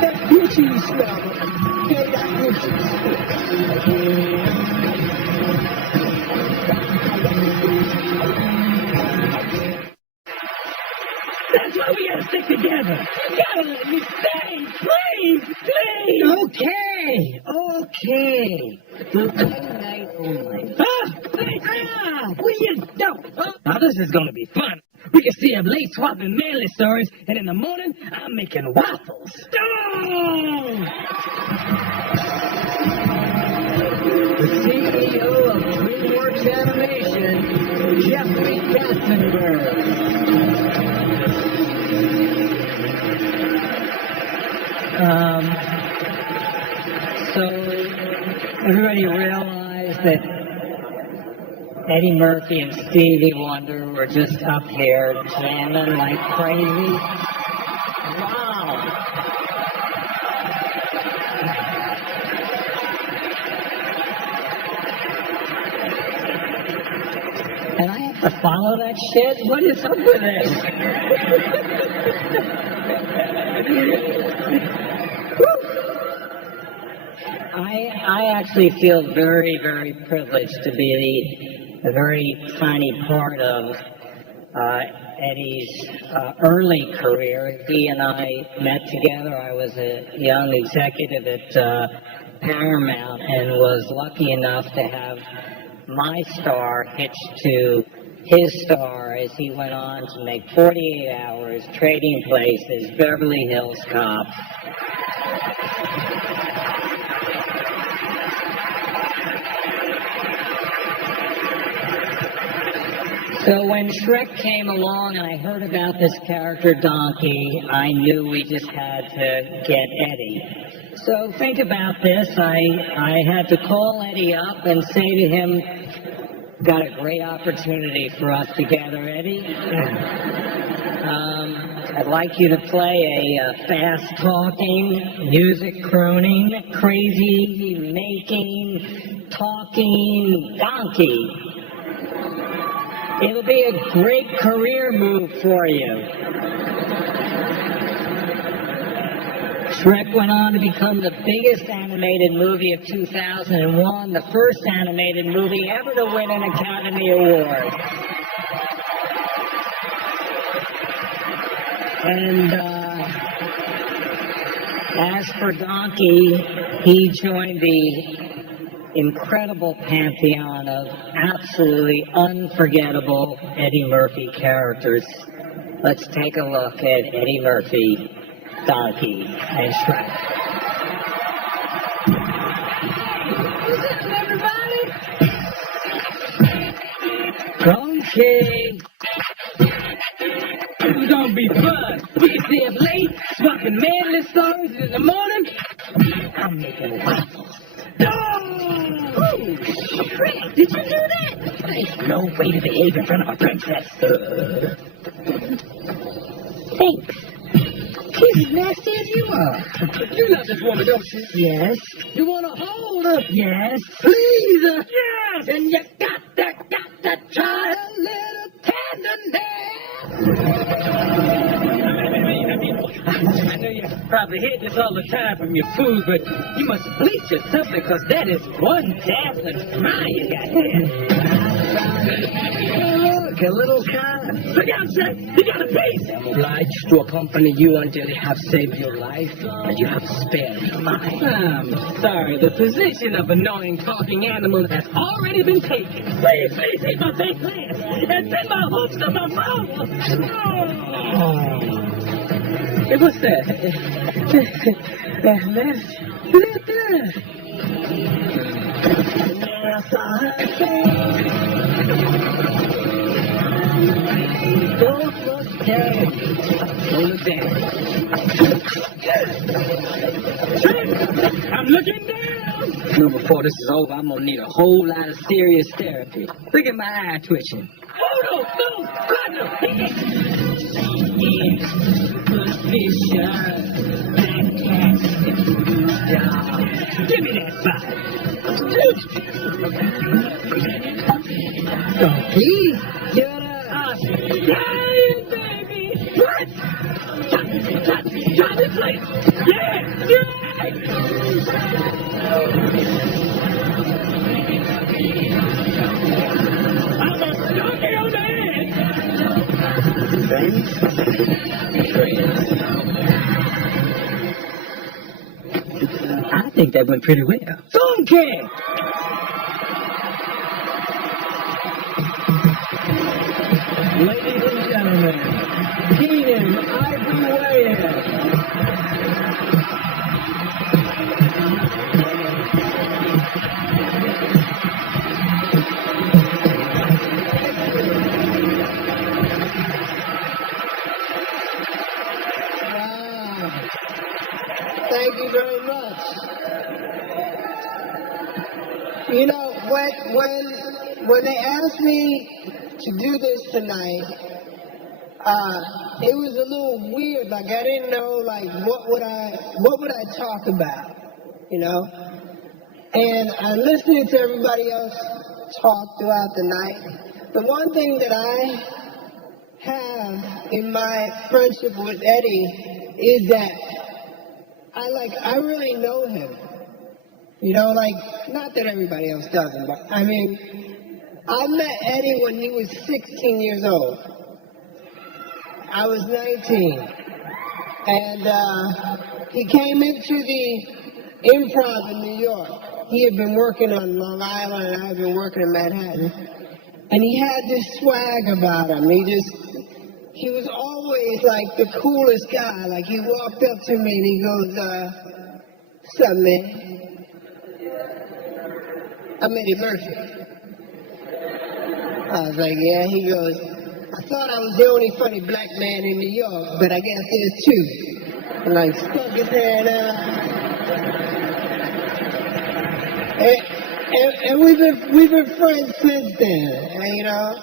That blue cheese smell. Yeah, that blue cheese. That's why we gotta stick together. You gotta let me stay, please, please. Okay, okay. One night only. Will you don't? Now this is gonna be fun. We can stay up late swapping manly stories, and in the morning, I'm making waffles. The CEO of DreamWorks Animation, Jeffrey Katzenberg. So everybody realized that Eddie Murphy and Stevie Wonder were just up here jamming like crazy. Wow. And I have to follow that shit? What is up with this? I actually feel very, very privileged to be a very tiny part of Eddie's early career. He and I met together. I was a young executive at Paramount and was lucky enough to have my star hitched to his star as he went on to make 48 Hours, Trading Places, Beverly Hills Cop. So when Shrek came along and I heard about this character Donkey, I knew we just had to get Eddie. So think about this. I had to call Eddie up and say to him, got a great opportunity for us together, Eddie. I'd like you to play a fast-talking, music-croning, crazy-making, talking donkey. It'll be a great career move for you. Shrek went on to become the biggest animated movie of 2001, the first animated movie ever to win an Academy Award. And as for Donkey, he joined the incredible pantheon of absolutely unforgettable Eddie Murphy characters. Let's take a look at Eddie Murphy, Donkey, and Shrek. Donkey! gonna be fun. We can stay up late, swapping manly stories in the morning. I'm making waffles. Oh! Fred, did you do that? There's no way to behave in front of a princess. Thanks. She's as nasty as you are. You love this woman, don't you? Yes. You want to hold her? Yes. Please. Yes. And you got to try a little tenderness. I know you probably hear this all the time from your food, but you must bleach yourself because that is one dazzling smile you got there. Look, a little kind. Look out, sir. You got a piece. I'm obliged to accompany you until you have saved your life and you have spared mine. I'm sorry. The position of annoying talking animal has already been taken. Please eat my fake plants and send my hooks to my mouth. Hey, what's that? Don't look down. Don't look down. I'm looking down. No, before this is over, I'm gonna need a whole lot of serious therapy. Look at my eye twitching. Oh, no, God, no. Give me that bite. Donkey? You're dying, baby. What? Try this place. Yeah, right. I'm a donkey on the I think that went pretty well. donkey. Ladies and gentlemen, Keenan Ivory Wayne. Thank you very much. You know, when they asked me to do this tonight, it was a little weird. Like I didn't know, like what would I talk about, you know? And I'm listening to everybody else talk throughout the night. The one thing that I have in my friendship with Eddie is that I really know him. You know, like, not that everybody else doesn't, but I mean, I met Eddie when he was 16 years old. I was 19. And he came into the Improv in New York. He had been working on Long Island and I had been working in Manhattan. And he had this swag about him. He was always like the coolest guy. Like he walked up to me and he goes, what's up, man? I'm Eddie Murphy. I was like, yeah. He goes, I thought I was the only funny black man in New York, but I guess there's two. And like stuck his hand out. And we've been friends since then. And, you know,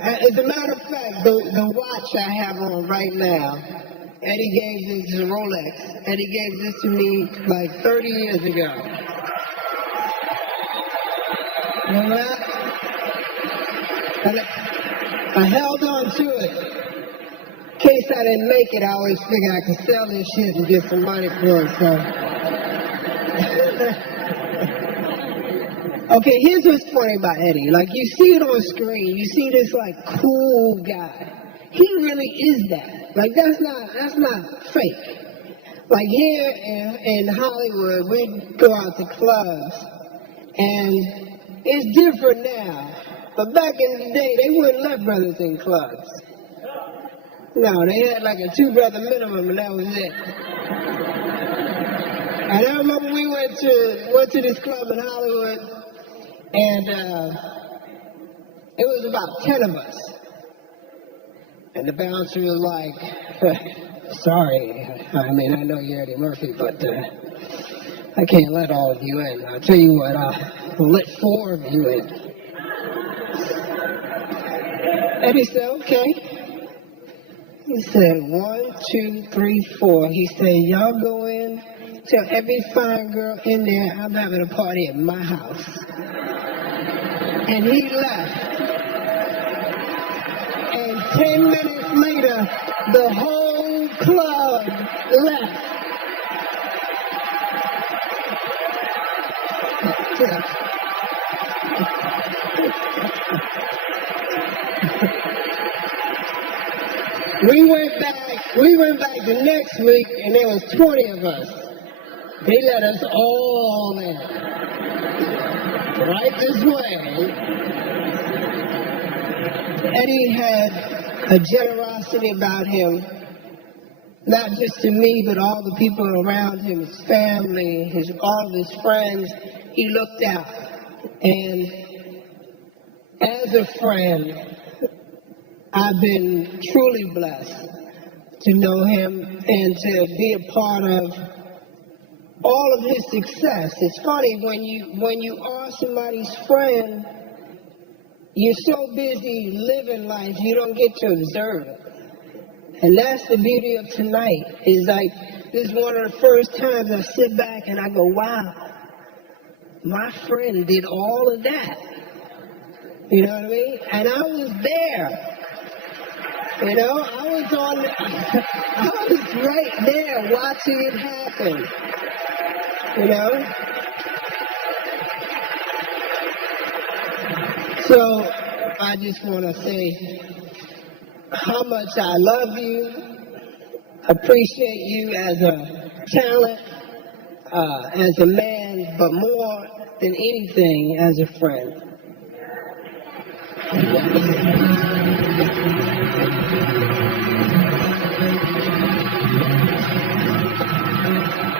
as a matter of fact, the watch I have on right now, Eddie gave this to Rolex. Eddie gave this to me like 30 years ago. And I held on to it. In case I didn't make it, I always figured I could sell this shit and get some money for it, so. Okay, here's what's funny about Eddie. Like, you see it on screen. You see this, like, cool guy. He really is that. Like, that's not fake. Like, here in Hollywood, we go out to clubs, and it's different now. But back in the day, they wouldn't let brothers in clubs. No, they had like a 2-brother minimum, and that was it. And I remember we went to this club in Hollywood, and it was about 10 of us. And the bouncer was like, sorry, I mean, I know you're Eddie Murphy, but I can't let all of you in. I'll tell you what, I'll let 4 of you in. Eddie said, okay. He said, 1, 2, 3, 4. He said, y'all go in, tell every fine girl in there I'm having a party at my house. And he left. And 10 minutes later, the whole club left. We went back the next week, and there was 20 of us. They let us all in. Right this way. Eddie had a generosity about him, not just to me, but all the people around him, his family, all of his friends. He looked out. And as a friend, I've been truly blessed to know him and to be a part of all of his success. It's funny, when you are somebody's friend, you're so busy living life, you don't get to observe it. And that's the beauty of tonight, is like, this is one of the first times I sit back and I go, wow, my friend did all of that. You know what I mean? And I was there. You know, I was right there watching it happen. You know? So, I just want to say how much I love you, appreciate you as a talent, as a man, but more than anything, as a friend.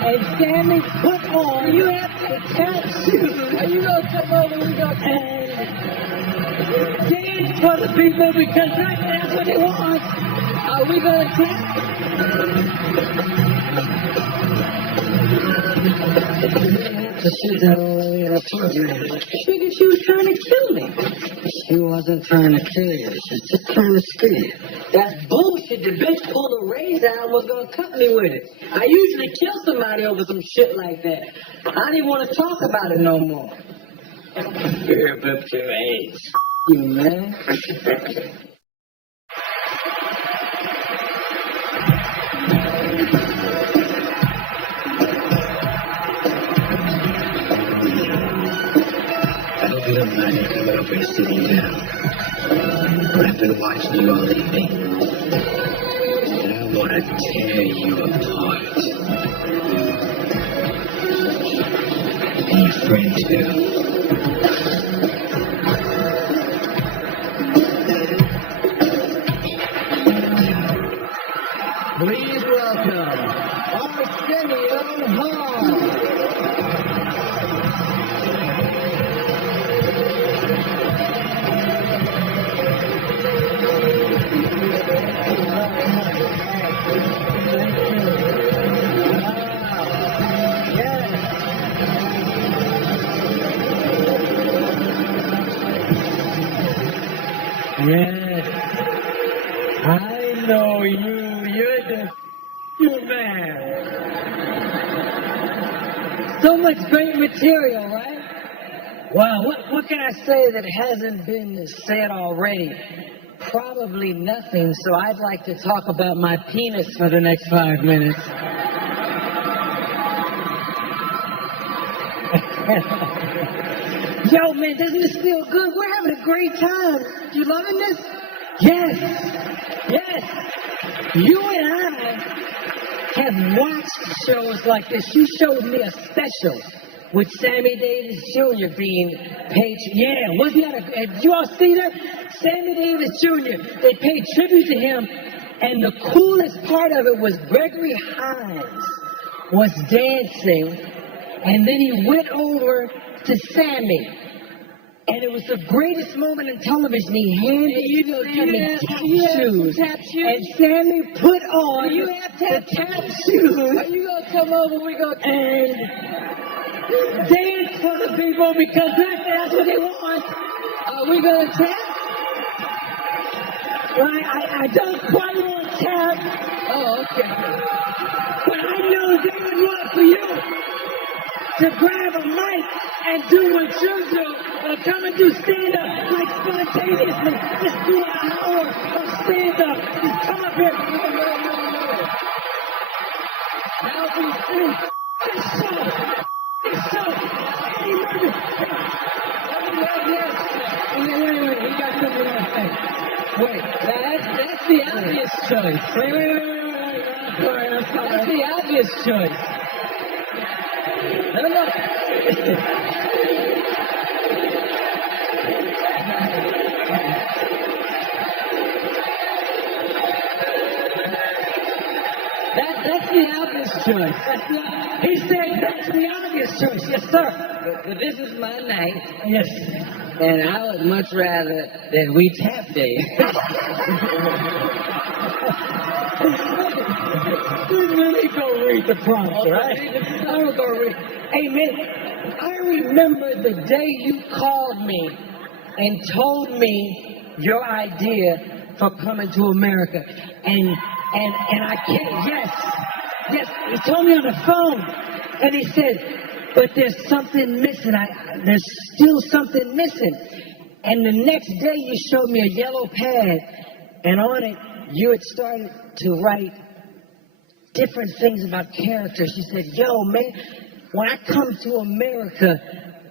And Sammy, put on, you have to catch you. Are you going to come over? We're going to dance for the people, because that's what they want. Are we going to Sit down all the way in a program. Figured she was trying to kill me. She wasn't trying to kill you. She was just trying to scare you. That's bullshit. The bitch pulled a razor out and was going to cut me with it. I usually kill somebody over some shit like that. I didn't want to talk about it no more. Fear up your age. You man. I hope you don't mind me coming over and sitting down. But I've been watching you all evening. And I want to tear you apart. And your friend too. Please welcome Arsenio Hall. Yes, I know you. You're the man. So much great material, right? Well, what can I say that hasn't been said already? Probably nothing, so I'd like to talk about my penis for the next 5 minutes. Yo, man, doesn't this feel good? We're having a great time. You loving this? Yes. Yes. You and I have watched shows like this. You showed me a special with Sammy Davis Jr. being paid. Yeah, wasn't that did you all see that? Sammy Davis Jr. They paid tribute to him, and the coolest part of it was Gregory Hines was dancing, and then he went over to Sammy, And it was the greatest moment in television. He handed Sammy tap shoes. And Sammy put on the tap shoes. Are you gonna come over? We gonna And dance for the people because that's what they want. Are we gonna tap? Right? I don't quite want tap, Oh, okay. but I know they would love for you to grab a mic and do what you do, or come and do stand-up, like spontaneously. Just do an hour of stand-up. Just come up here. That'll be free. This show. Eddie Murphy. Wait, he got something else to say. Wait, that's the obvious choice. Wait. That's the obvious choice. No. That's the obvious choice. He said that's the obvious choice. Yes, sir. But this is my night, Yes. and I would much rather that we tap dance. Let me go read the prompt, right? I will go read. Hey, man, I remember the day you called me and told me your idea for coming to America. And I can't, yes, he told me on the phone. And he said, but there's something missing. There's still something missing. And the next day you showed me a yellow pad, and on it you had started to write different things about characters. You said, yo, man, when I come to America,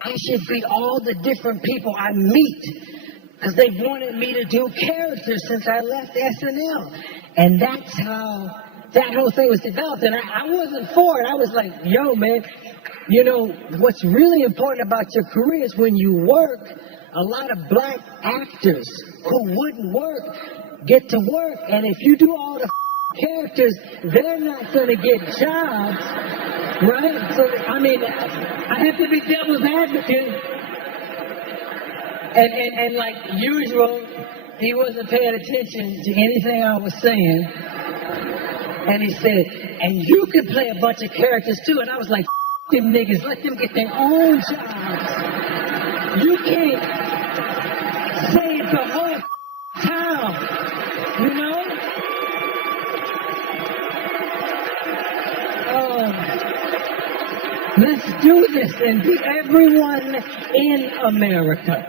I should be all the different people I meet. Because they wanted me to do characters since I left SNL. And that's how that whole thing was developed. And I wasn't for it. I was like, yo, man, you know, what's really important about your career is when you work, a lot of black actors who wouldn't work get to work. And if you do all the characters, they're not going to get jobs, right? So, I mean, I have to be devil's advocate. And like usual, he wasn't paying attention to anything I was saying. And he said, and you can play a bunch of characters too. And I was like, them niggas, let them get their own jobs. You can't save the whole town, you know? Let's do this and be everyone in America.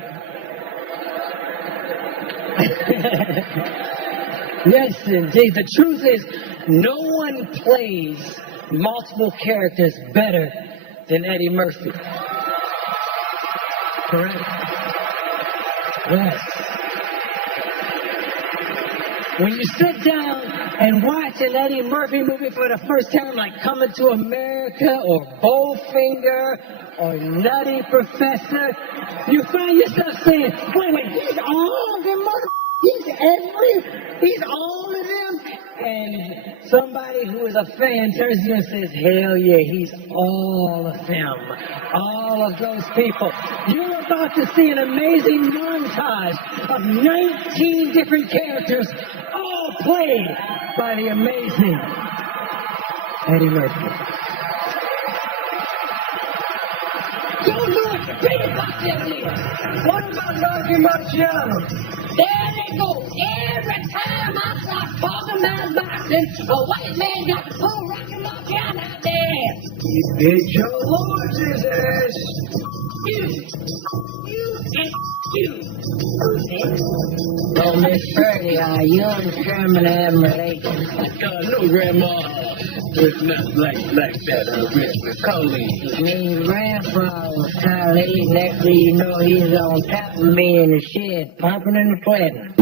Yes, indeed. The truth is, no one plays multiple characters better than Eddie Murphy. Correct? Yes. When you sit down and watch an Eddie Murphy movie for the first time, like Coming to America or Bowfinger or Nutty Professor, you find yourself saying, wait, he's all of them, he's all of them. And somebody who is a fan turns to you and says, hell yeah, he's all of them. All of those people. You're about to see an amazing montage of 19 different characters, all played by the amazing Eddie Murphy. Don't do it. Bring it back there. What about Rocky Marciano? There they go. Every time I start talking about boxing, a white man got to pull Rocky Marciano out there. He did Joe Louis' ass. You and you. Oh, Miss Purdy, you and Sherman have relations. No, Grandma. It's not like that, Miss Macaulay. Me and Grandpa was trying to eat. Next thing you know, he's on top of me in the shed, pumping and sweating.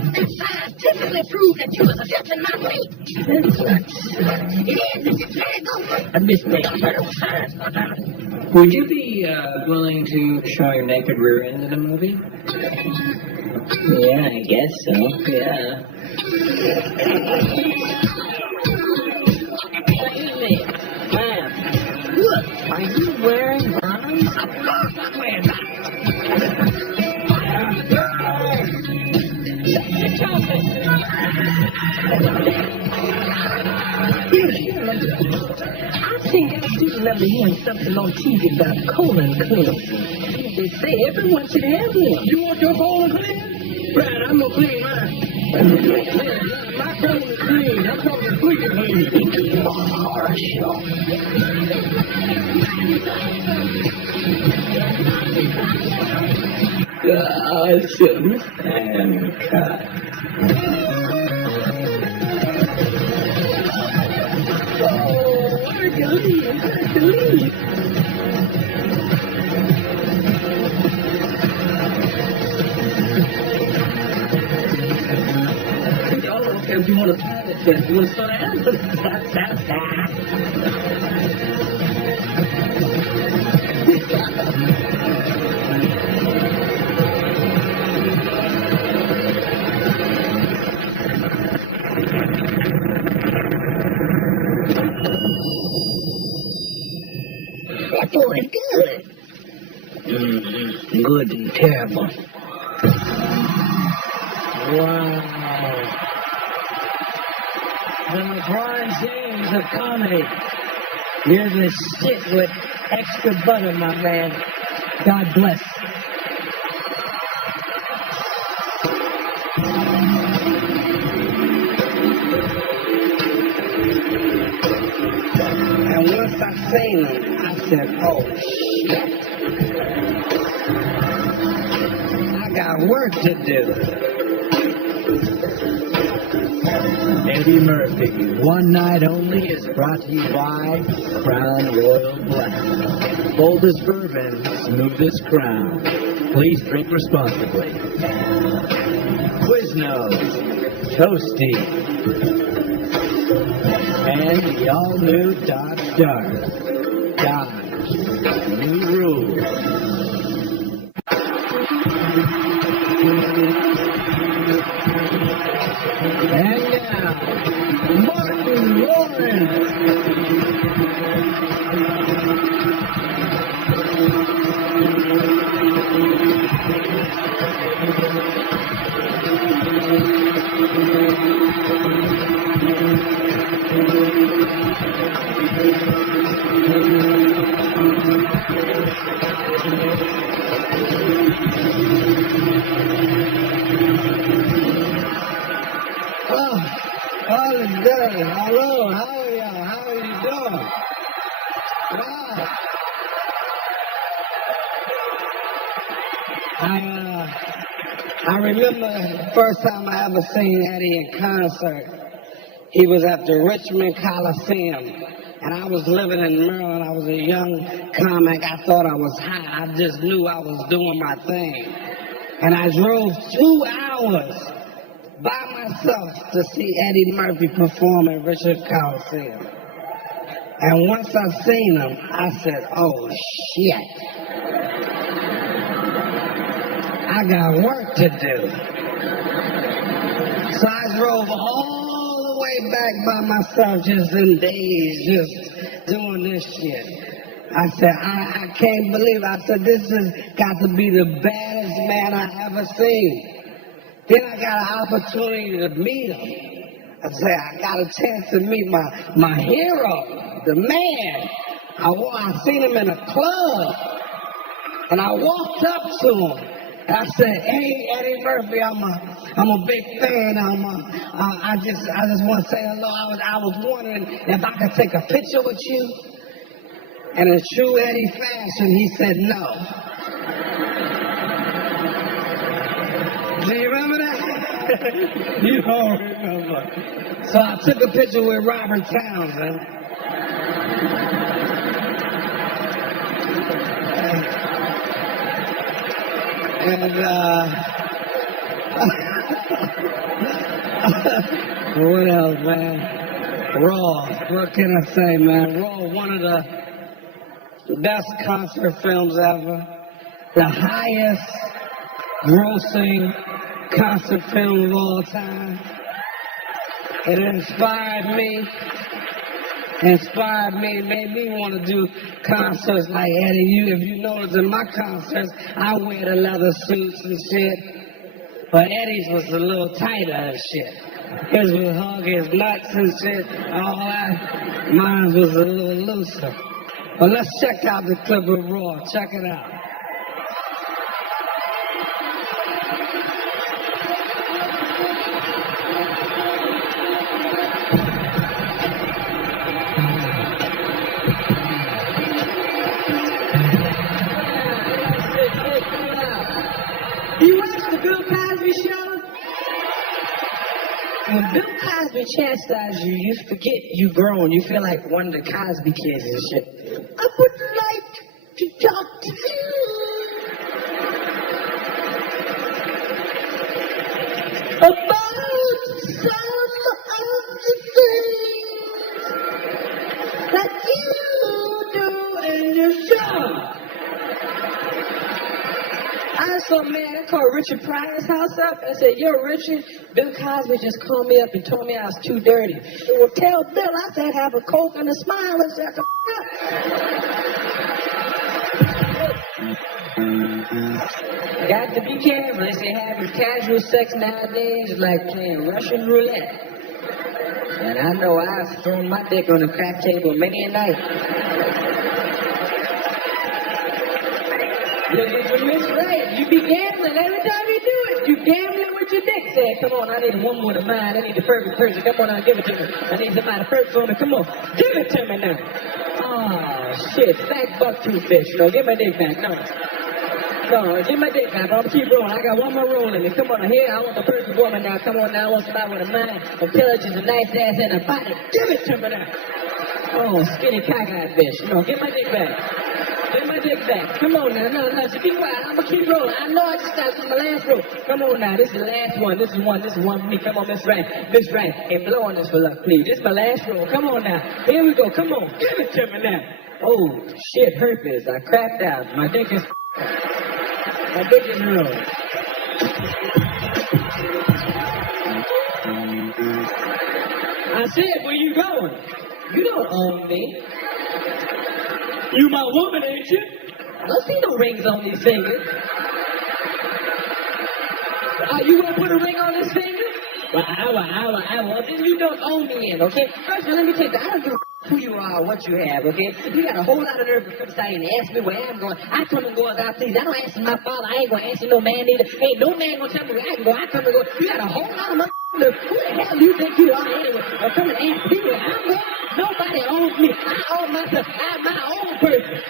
Scientifically proved that you was a different my mate. I mistake. Would you be willing to show your naked rear end in a movie? Yeah, I guess so. Yeah. Excuse me. Are you wearing Vans? Of course I'm wearing I think I do remember hearing something on TV about colon cleaners. They say everyone should have one. You want your colon clean? Right, I'm gonna clean mine. My colon is clean. I'm talking squeaky clean. Awesome. And cut. If you want to try this, you want to start out? That's really good. Good and terrible. Wow. The LeBron James of comedy. You're the shit with extra butter, my man. God bless. And once I seen him, I said, oh, shit. I got work to do. Eddie Murphy, One Night Only is brought to you by Crown Royal Black. Boldest bourbon, smoothest crown. Please drink responsibly. Quiznos, Toasty, and the all-new Dodge Dart. Dodge, new rules. And now, Martin Lawrence. Hello, how are y'all? How are you doing? Wow. I remember the first time I ever seen Eddie in concert. He was at the Richmond Coliseum, and I was living in Maryland. I was a young comic. I thought I was high. I just knew I was doing my thing. And I drove 2 hours by myself to see Eddie Murphy perform at Richmond Coliseum. And once I seen him, I said, oh, shit. I got work to do. So I drove all the way back by myself, just in days, just doing this shit. I said, I can't believe it. I said, this has got to be the baddest man I ever seen. Then I got an opportunity to meet him. I said, I got a chance to meet my hero, the man. I seen him in a club, and I walked up to him. I said, hey, Eddie Murphy, I'm a big fan. I just want to say hello. I was wondering if I could take a picture with you. And in true Eddie fashion, he said no. Do you remember that? You don't remember. So I took a picture with Robert Townsend. And what else, man? Raw. What can I say, man? Raw, one of the best concert films ever. The highest grossing concert film of all time. It inspired me inspired me, made me want to do concerts like Eddie. If you notice in my concerts, I wear the leather suits and shit. But Eddie's was a little tighter and shit. His would hug his nuts and shit, all that. Mine was a little looser. But let's check out the clip of Raw. Check it out. You watch the Bill Cosby show? When Bill Cosby chastises you, you forget you grown. You feel like one of the Cosby kids and shit. I would like to talk to you about some of the things that you do in your show. I saw a man, I called Richard Pryor's house up. I said, yo, Richard, Bill Cosby just called me up and told me I was too dirty. He well, tell Bill I said have a Coke and a smile and shut the up. Got to be careful. They say having casual sex nowadays is like playing Russian roulette. And I know I've thrown my dick on the crack table many a night. You're Miss Right. You be gambling every time you do it. You gambling with your dick. Say, come on, I need a woman with a mind. I need the perfect person. Come on, now, give it to me. I need somebody perfect for me. Come on, give it to me now. Oh, shit. Fat buck tooth fish. No, give my dick back. No, give my dick back. I'm gonna keep rolling. I got one more roll in me. Come on, here. I want the perfect woman now. Come on now. I want somebody with a mind, intelligence, a nice ass, and a body. Give it to me now. Oh, skinny cockeyed bitch. No, give my dick back. Give my dick back. Come on now. No, so be quiet. I'm gonna keep rolling. I know I just got to my last roll. Come on now. This is the last one. This is one for me. Come on, Miss Right. Miss Right. Hey, blow on this for luck, please. This is my last roll. Come on now. Here we go. Come on. Give it to me now. Oh, shit. Herpes. I cracked out. My dick is ruined. I said, where you going? You don't own me. You my woman, ain't you? I don't see no rings on these fingers. You gonna put a ring on this finger? Well, then you don't own me in, okay? First of all, let me tell you, I don't give a who you are or what you have, okay? You got a whole lot of nerve to come inside and ask me where I'm going. I come and go as I please. I don't answer my father. I ain't gonna answer no man either. Ain't no man gonna tell me where I can go. I come and go. You got a whole lot of nerve. Who the hell do you think you are anyway? Or come and ask me where I'm going? Nobody owns me. I own myself. I'm my own person.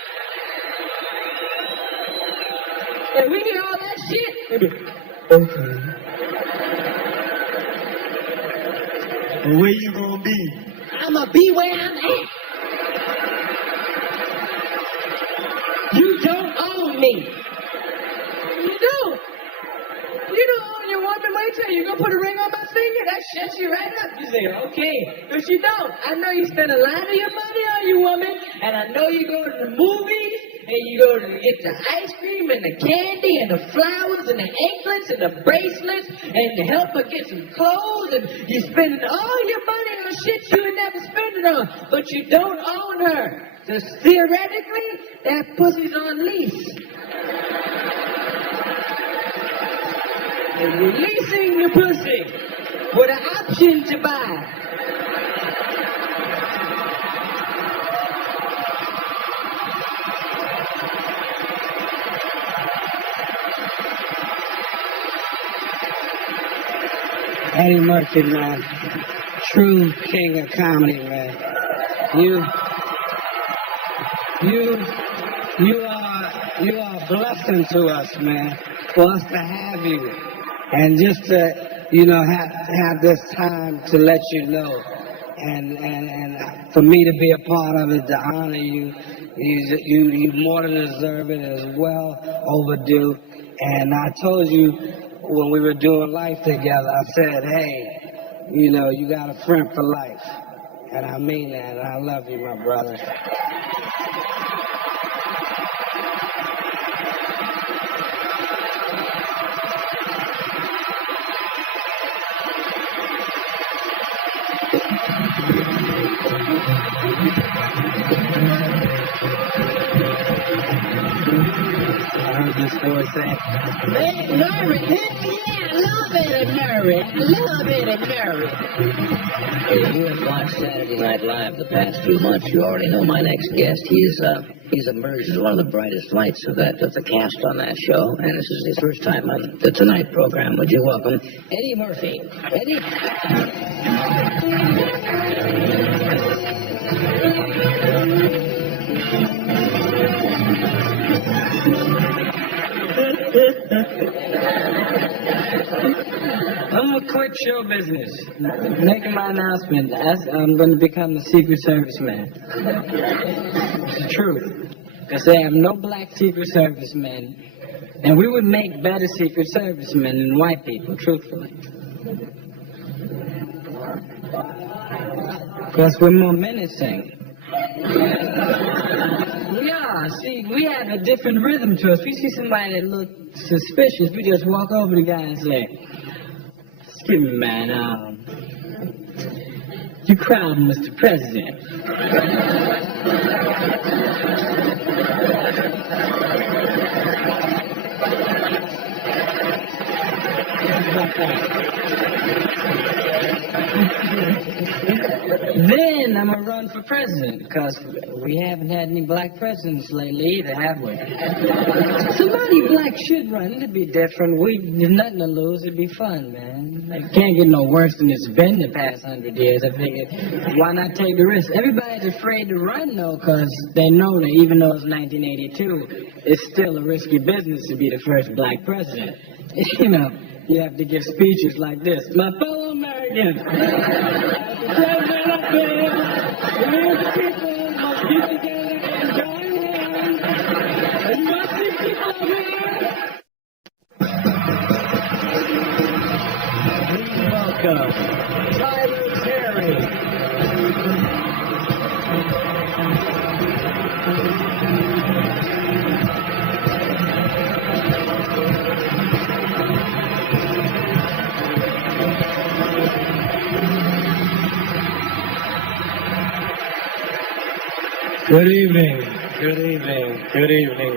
And we hear all that shit. Okay. Where you gonna be? I'ma be where I'm at. You don't own me. You don't. You don't own your woman. Wait till you gonna put a ring on my finger. That shuts you right up. You say, okay, but you don't. I know you spend a lot of your money on your woman, and I know you go to the movies, and you go to get the ice cream and the candy and the flowers and the anklets and the bracelets and to help her get some clothes, and you spending all your money on shit you would never spend it on, but you don't own her. So theoretically, that pussy's on lease. And you're leasing the pussy with an option to buy. Eddie Murphy, man, true king of comedy, man. You are a blessing to us, man, for us to have you, and just to, have this time to let you know, and for me to be a part of it, to honor you. You more than deserve it. As well overdue. And I told you when we were doing life together, I said, hey, you got a friend for life. And I mean that, and I love you, my brother. I heard this boy say, Hey, Murray, yeah, I love Eddie Murray. I love Eddie Murray. If you have watched Saturday Night Live the past few months, you already know my next guest. He's emerged as one of the brightest lights of the cast on that show, and this is his first time on the Tonight program. Would you welcome Eddie Murphy? Eddie? I'm gonna quit show business. Making my announcement. I'm gonna become the Secret Service man. It's the truth. Because they have no black Secret Service men. And we would make better Secret Service men than white people, truthfully. Because we're more menacing. We are. See, we have a different rhythm to us. We see somebody that looks suspicious, we just walk over to the guy and say, "Excuse me, man, you crowding Mr. President." Then I'm gonna run for president, because we haven't had any black presidents lately either, have we? Somebody black should run. It'd be different. There's nothing to lose. It'd be fun, man. It can't get no worse than it's been the past 100 years. I figured, why not take the risk? Everybody's afraid to run, though, because they know that even though it's 1982, it's still a risky business to be the first black president. You know, you have to give speeches like this. My fellow Americans, president up here, we people must get together and join hands. And must be people up here. please welcome Tyler Terry. Good evening, good evening, good evening.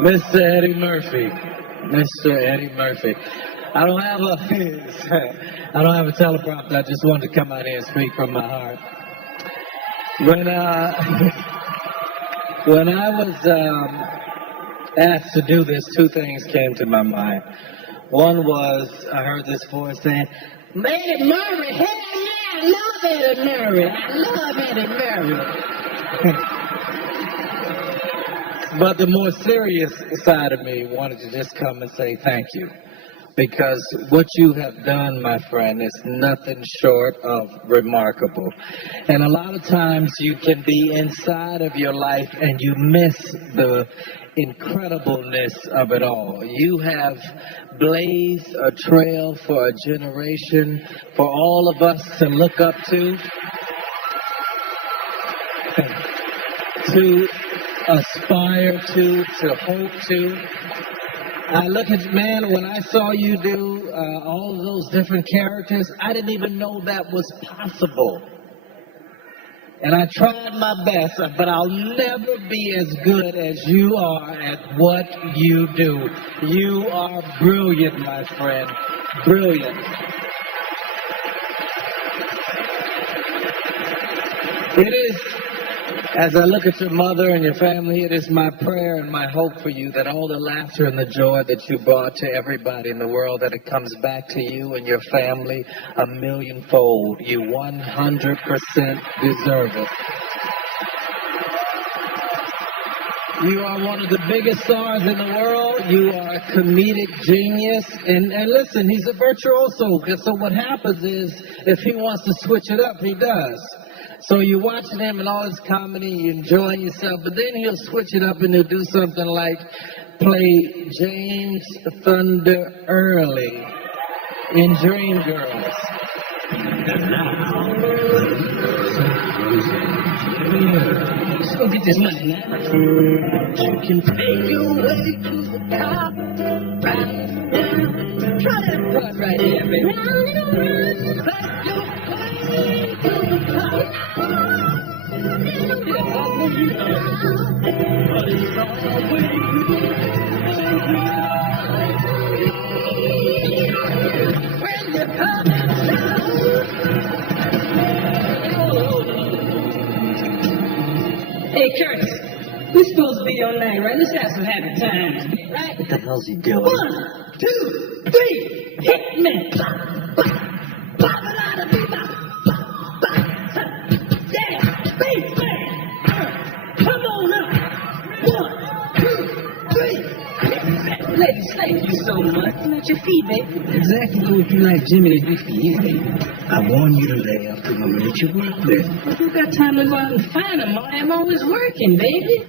Mr. Eddie Murphy, Mr. Eddie Murphy. I don't have a teleprompter. I just wanted to come out here and speak from my heart. When I was asked to do this, two things came to my mind. One was I heard this voice saying, Eddie Murray, hell yeah, I love Eddie Murray. I love Eddie Murray. but the more serious side of me wanted to just come and say thank you. Because what you have done, my friend, is nothing short of remarkable. And a lot of times you can be inside of your life and you miss the incredibleness of it all. You have blazed a trail for a generation, for all of us to look up to aspire to hope to. I look at, man, when I saw you do all of those different characters, I didn't even know that was possible. And I tried my best, but I'll never be as good as you are at what you do. You are brilliant, my friend. Brilliant. It is, as I look at your mother and your family, it is my prayer and my hope for you that all the laughter and the joy that you brought to everybody in the world, that it comes back to you and your family a millionfold. You 100% deserve it. You are one of the biggest stars in the world. You are a comedic genius. And listen, he's a virtuoso. So what happens is, if he wants to switch it up, he does. So you're watching him and all his comedy, you're enjoying yourself, but then he'll switch it up and he'll do something like play James Thunder Early in Dreamgirls. And now, Let's go get this money now. You can take your way to the top, right down. Try that part right there, baby. Round and around, clap your hands. Hey, Curtis, this supposed to be your night, right? Let's have some happy times, right? What the hell's he doing? 1, 2, 3, hit me! Pop, pop, pop it out of me, pop, pop, pop. Yeah, baseman! Come on up! 1, 2, 3, ladies, thank you so much. At your feet, baby. Exactly what would you like Jimmy to do for you, baby? I warn you to lay off the woman that you work with. You got time to go out and find them. I'm always working, baby.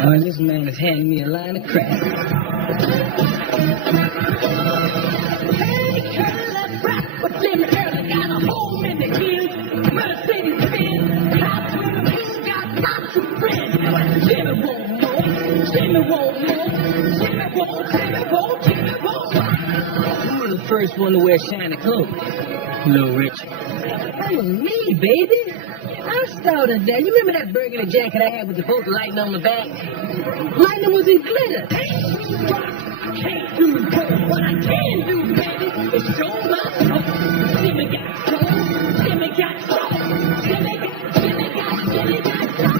Oh, this man is handing me a line of crap. Hey, Curly, let's rock. But Jimmy Curly got a hole in the heel. Mercedes Benz, house with a blue, got lots of friends. But Jimmy won't know. Jimmy won't know. Jimmy won't, Jimmy won't, Jimmy won't. Who was the first one to wear shiny clothes? Little Rich. That was me, baby. I started that. You remember that burgundy jacket I had with the bolt lighting on the back? Lightning was in glitter. Can't do good. What I can do, baby, is show my soul. Jimmy got soul. Jimmy got soul. Jimmy got soul.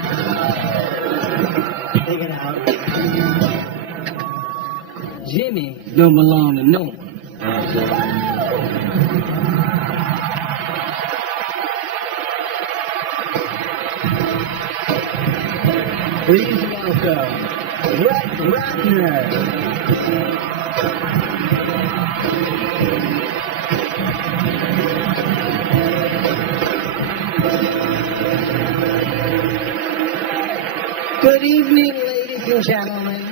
Take it out. Jimmy don't belong to no one. Please welcome Brett Ratner. Good evening, ladies and gentlemen,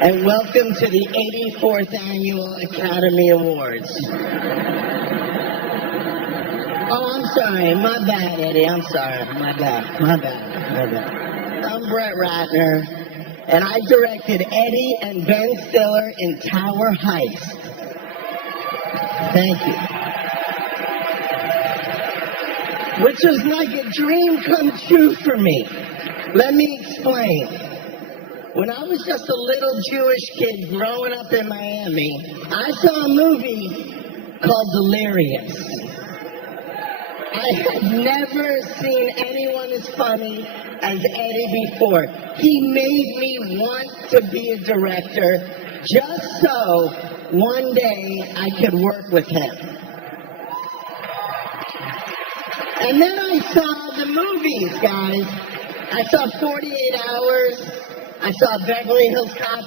and welcome to the 84th Annual Academy Awards. Oh, I'm sorry. My bad, Eddie. I'm sorry. My bad. I'm Brett Ratner, and I directed Eddie and Ben Stiller in Tower Heist. Thank you. Which was like a dream come true for me. Let me explain. When I was just a little Jewish kid growing up in Miami, I saw a movie called Delirious. I had never seen anyone as funny as Eddie before. He made me want to be a director just so one day I could work with him. And then I saw the movies, guys. I saw 48 Hours. I saw Beverly Hills Cop.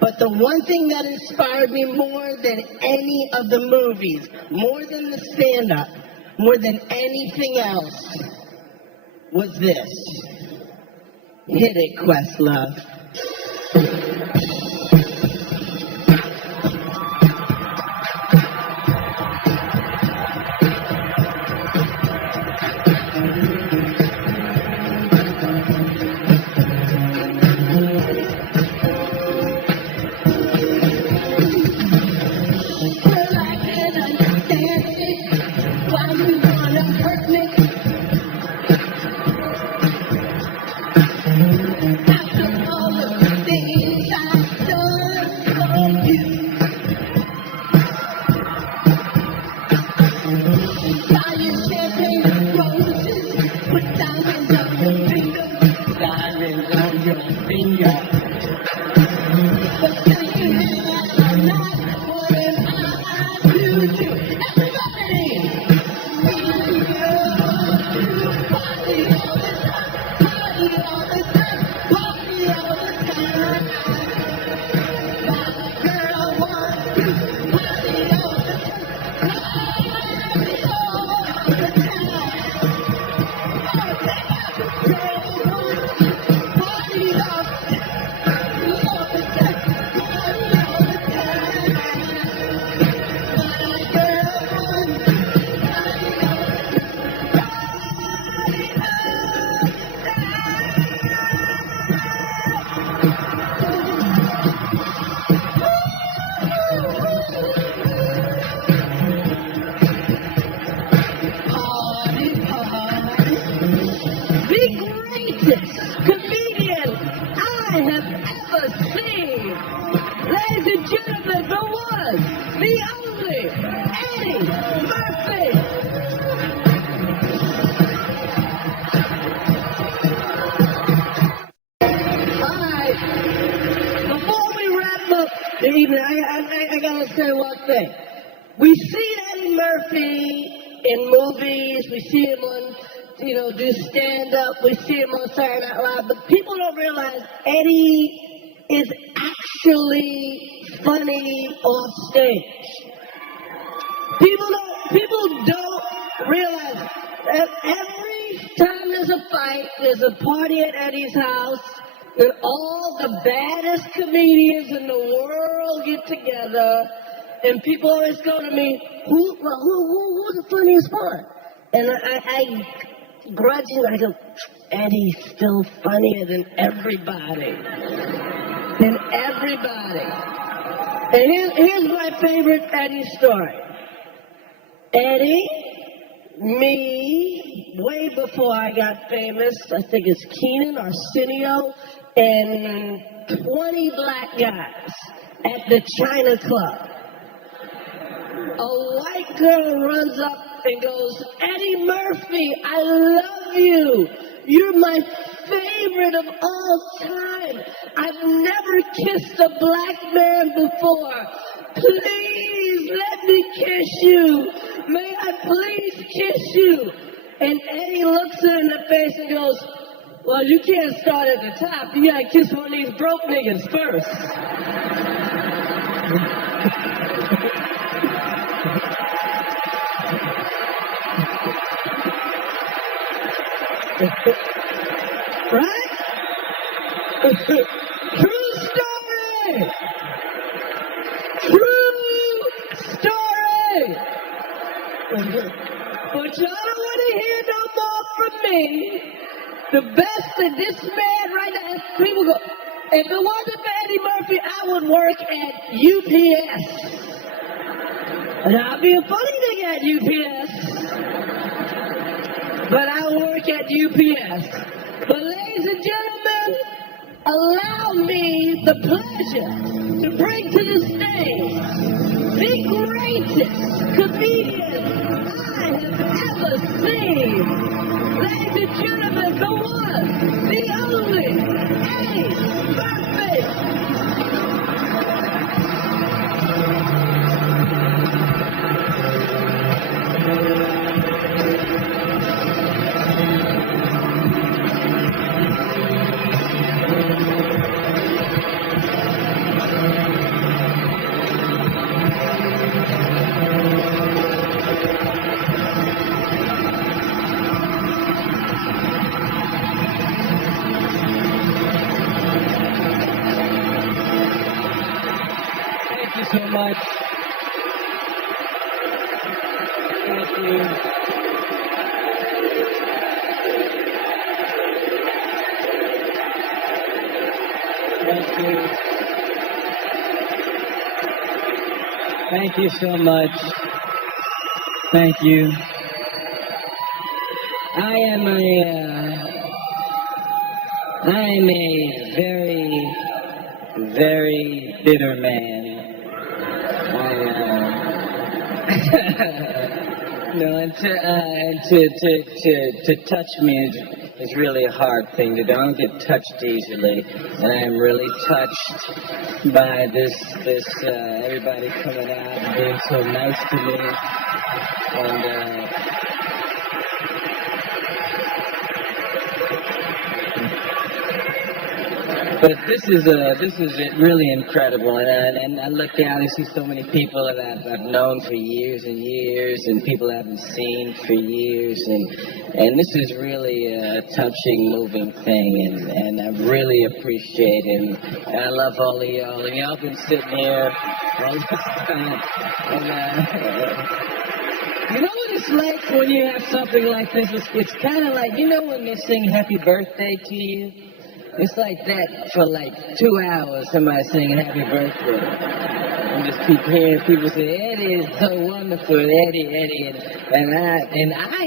But the one thing that inspired me more than any of the movies, more than the stand-up, more than anything else, was this. Hit it, Questlove. right. Before we wrap up the evening, I gotta say one thing. We see Eddie Murphy in movies. We see him on, do stand-up. We see him on Saturday Night Live. But people don't realize Eddie is actually funny off stage. People don't realize that every time there's a fight, there's a party at Eddie's house, and all the baddest comedians in the world get together, and people always go to me, who's the funniest one? And I grudgingly, I go, Eddie's still funnier than everybody. And here's my favorite Eddie story. Eddie, me, way before I got famous, I think it's Keenan, Arsenio, and 20 black guys at the China Club. A white girl runs up and goes, Eddie Murphy, I love you. You're my favorite of all time. I've never kissed a black man before. Please let me kiss you. May I please kiss you? And Eddie looks her in the face and goes, well, you can't start at the top. You gotta kiss one of these broke niggas first. Right? True story! True story! But y'all don't want to hear no more from me. The best that this man right now, people go, if it wasn't for Eddie Murphy, I would work at UPS. And I'll be a funny nigga at UPS. But I work at UPS. But ladies and gentlemen, allow me the pleasure to bring to the stage the greatest comedian I have ever seen. Ladies and gentlemen, the one, the only, Eddie Murphy. Thank you so much. Thank you. Thank you. Thank you so much. Thank you. I am a very, very bitter man. No, and to touch me is really a hard thing to do. I don't get touched easily, and I'm really touched by this everybody coming out and being so nice to me, and but this is really incredible, and I look down and see so many people that I've known for years and years, and people I haven't seen for years, and this is really a touching, moving thing, and I really appreciate it, and I love all of y'all, and y'all been sitting here all this time, and you know what it's like when you have something like this? It's kind of like, you know when they sing Happy Birthday to you? It's like that for like 2 hours, somebody singing Happy Birthday. And just keep hearing people say, Eddie is so wonderful, Eddie, and I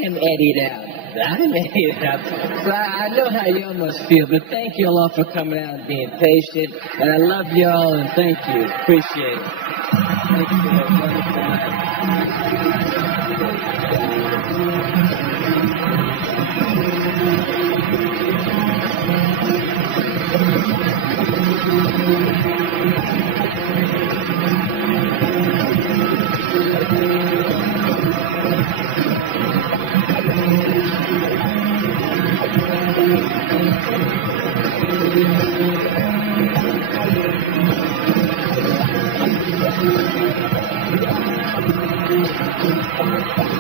am Eddie'd out. I'm Eddie'd out. So I know how y'all must feel, but thank you all for coming out and being patient, and I love y'all, and thank you. Appreciate it. Thank you. Have a wonderful night. Thank you.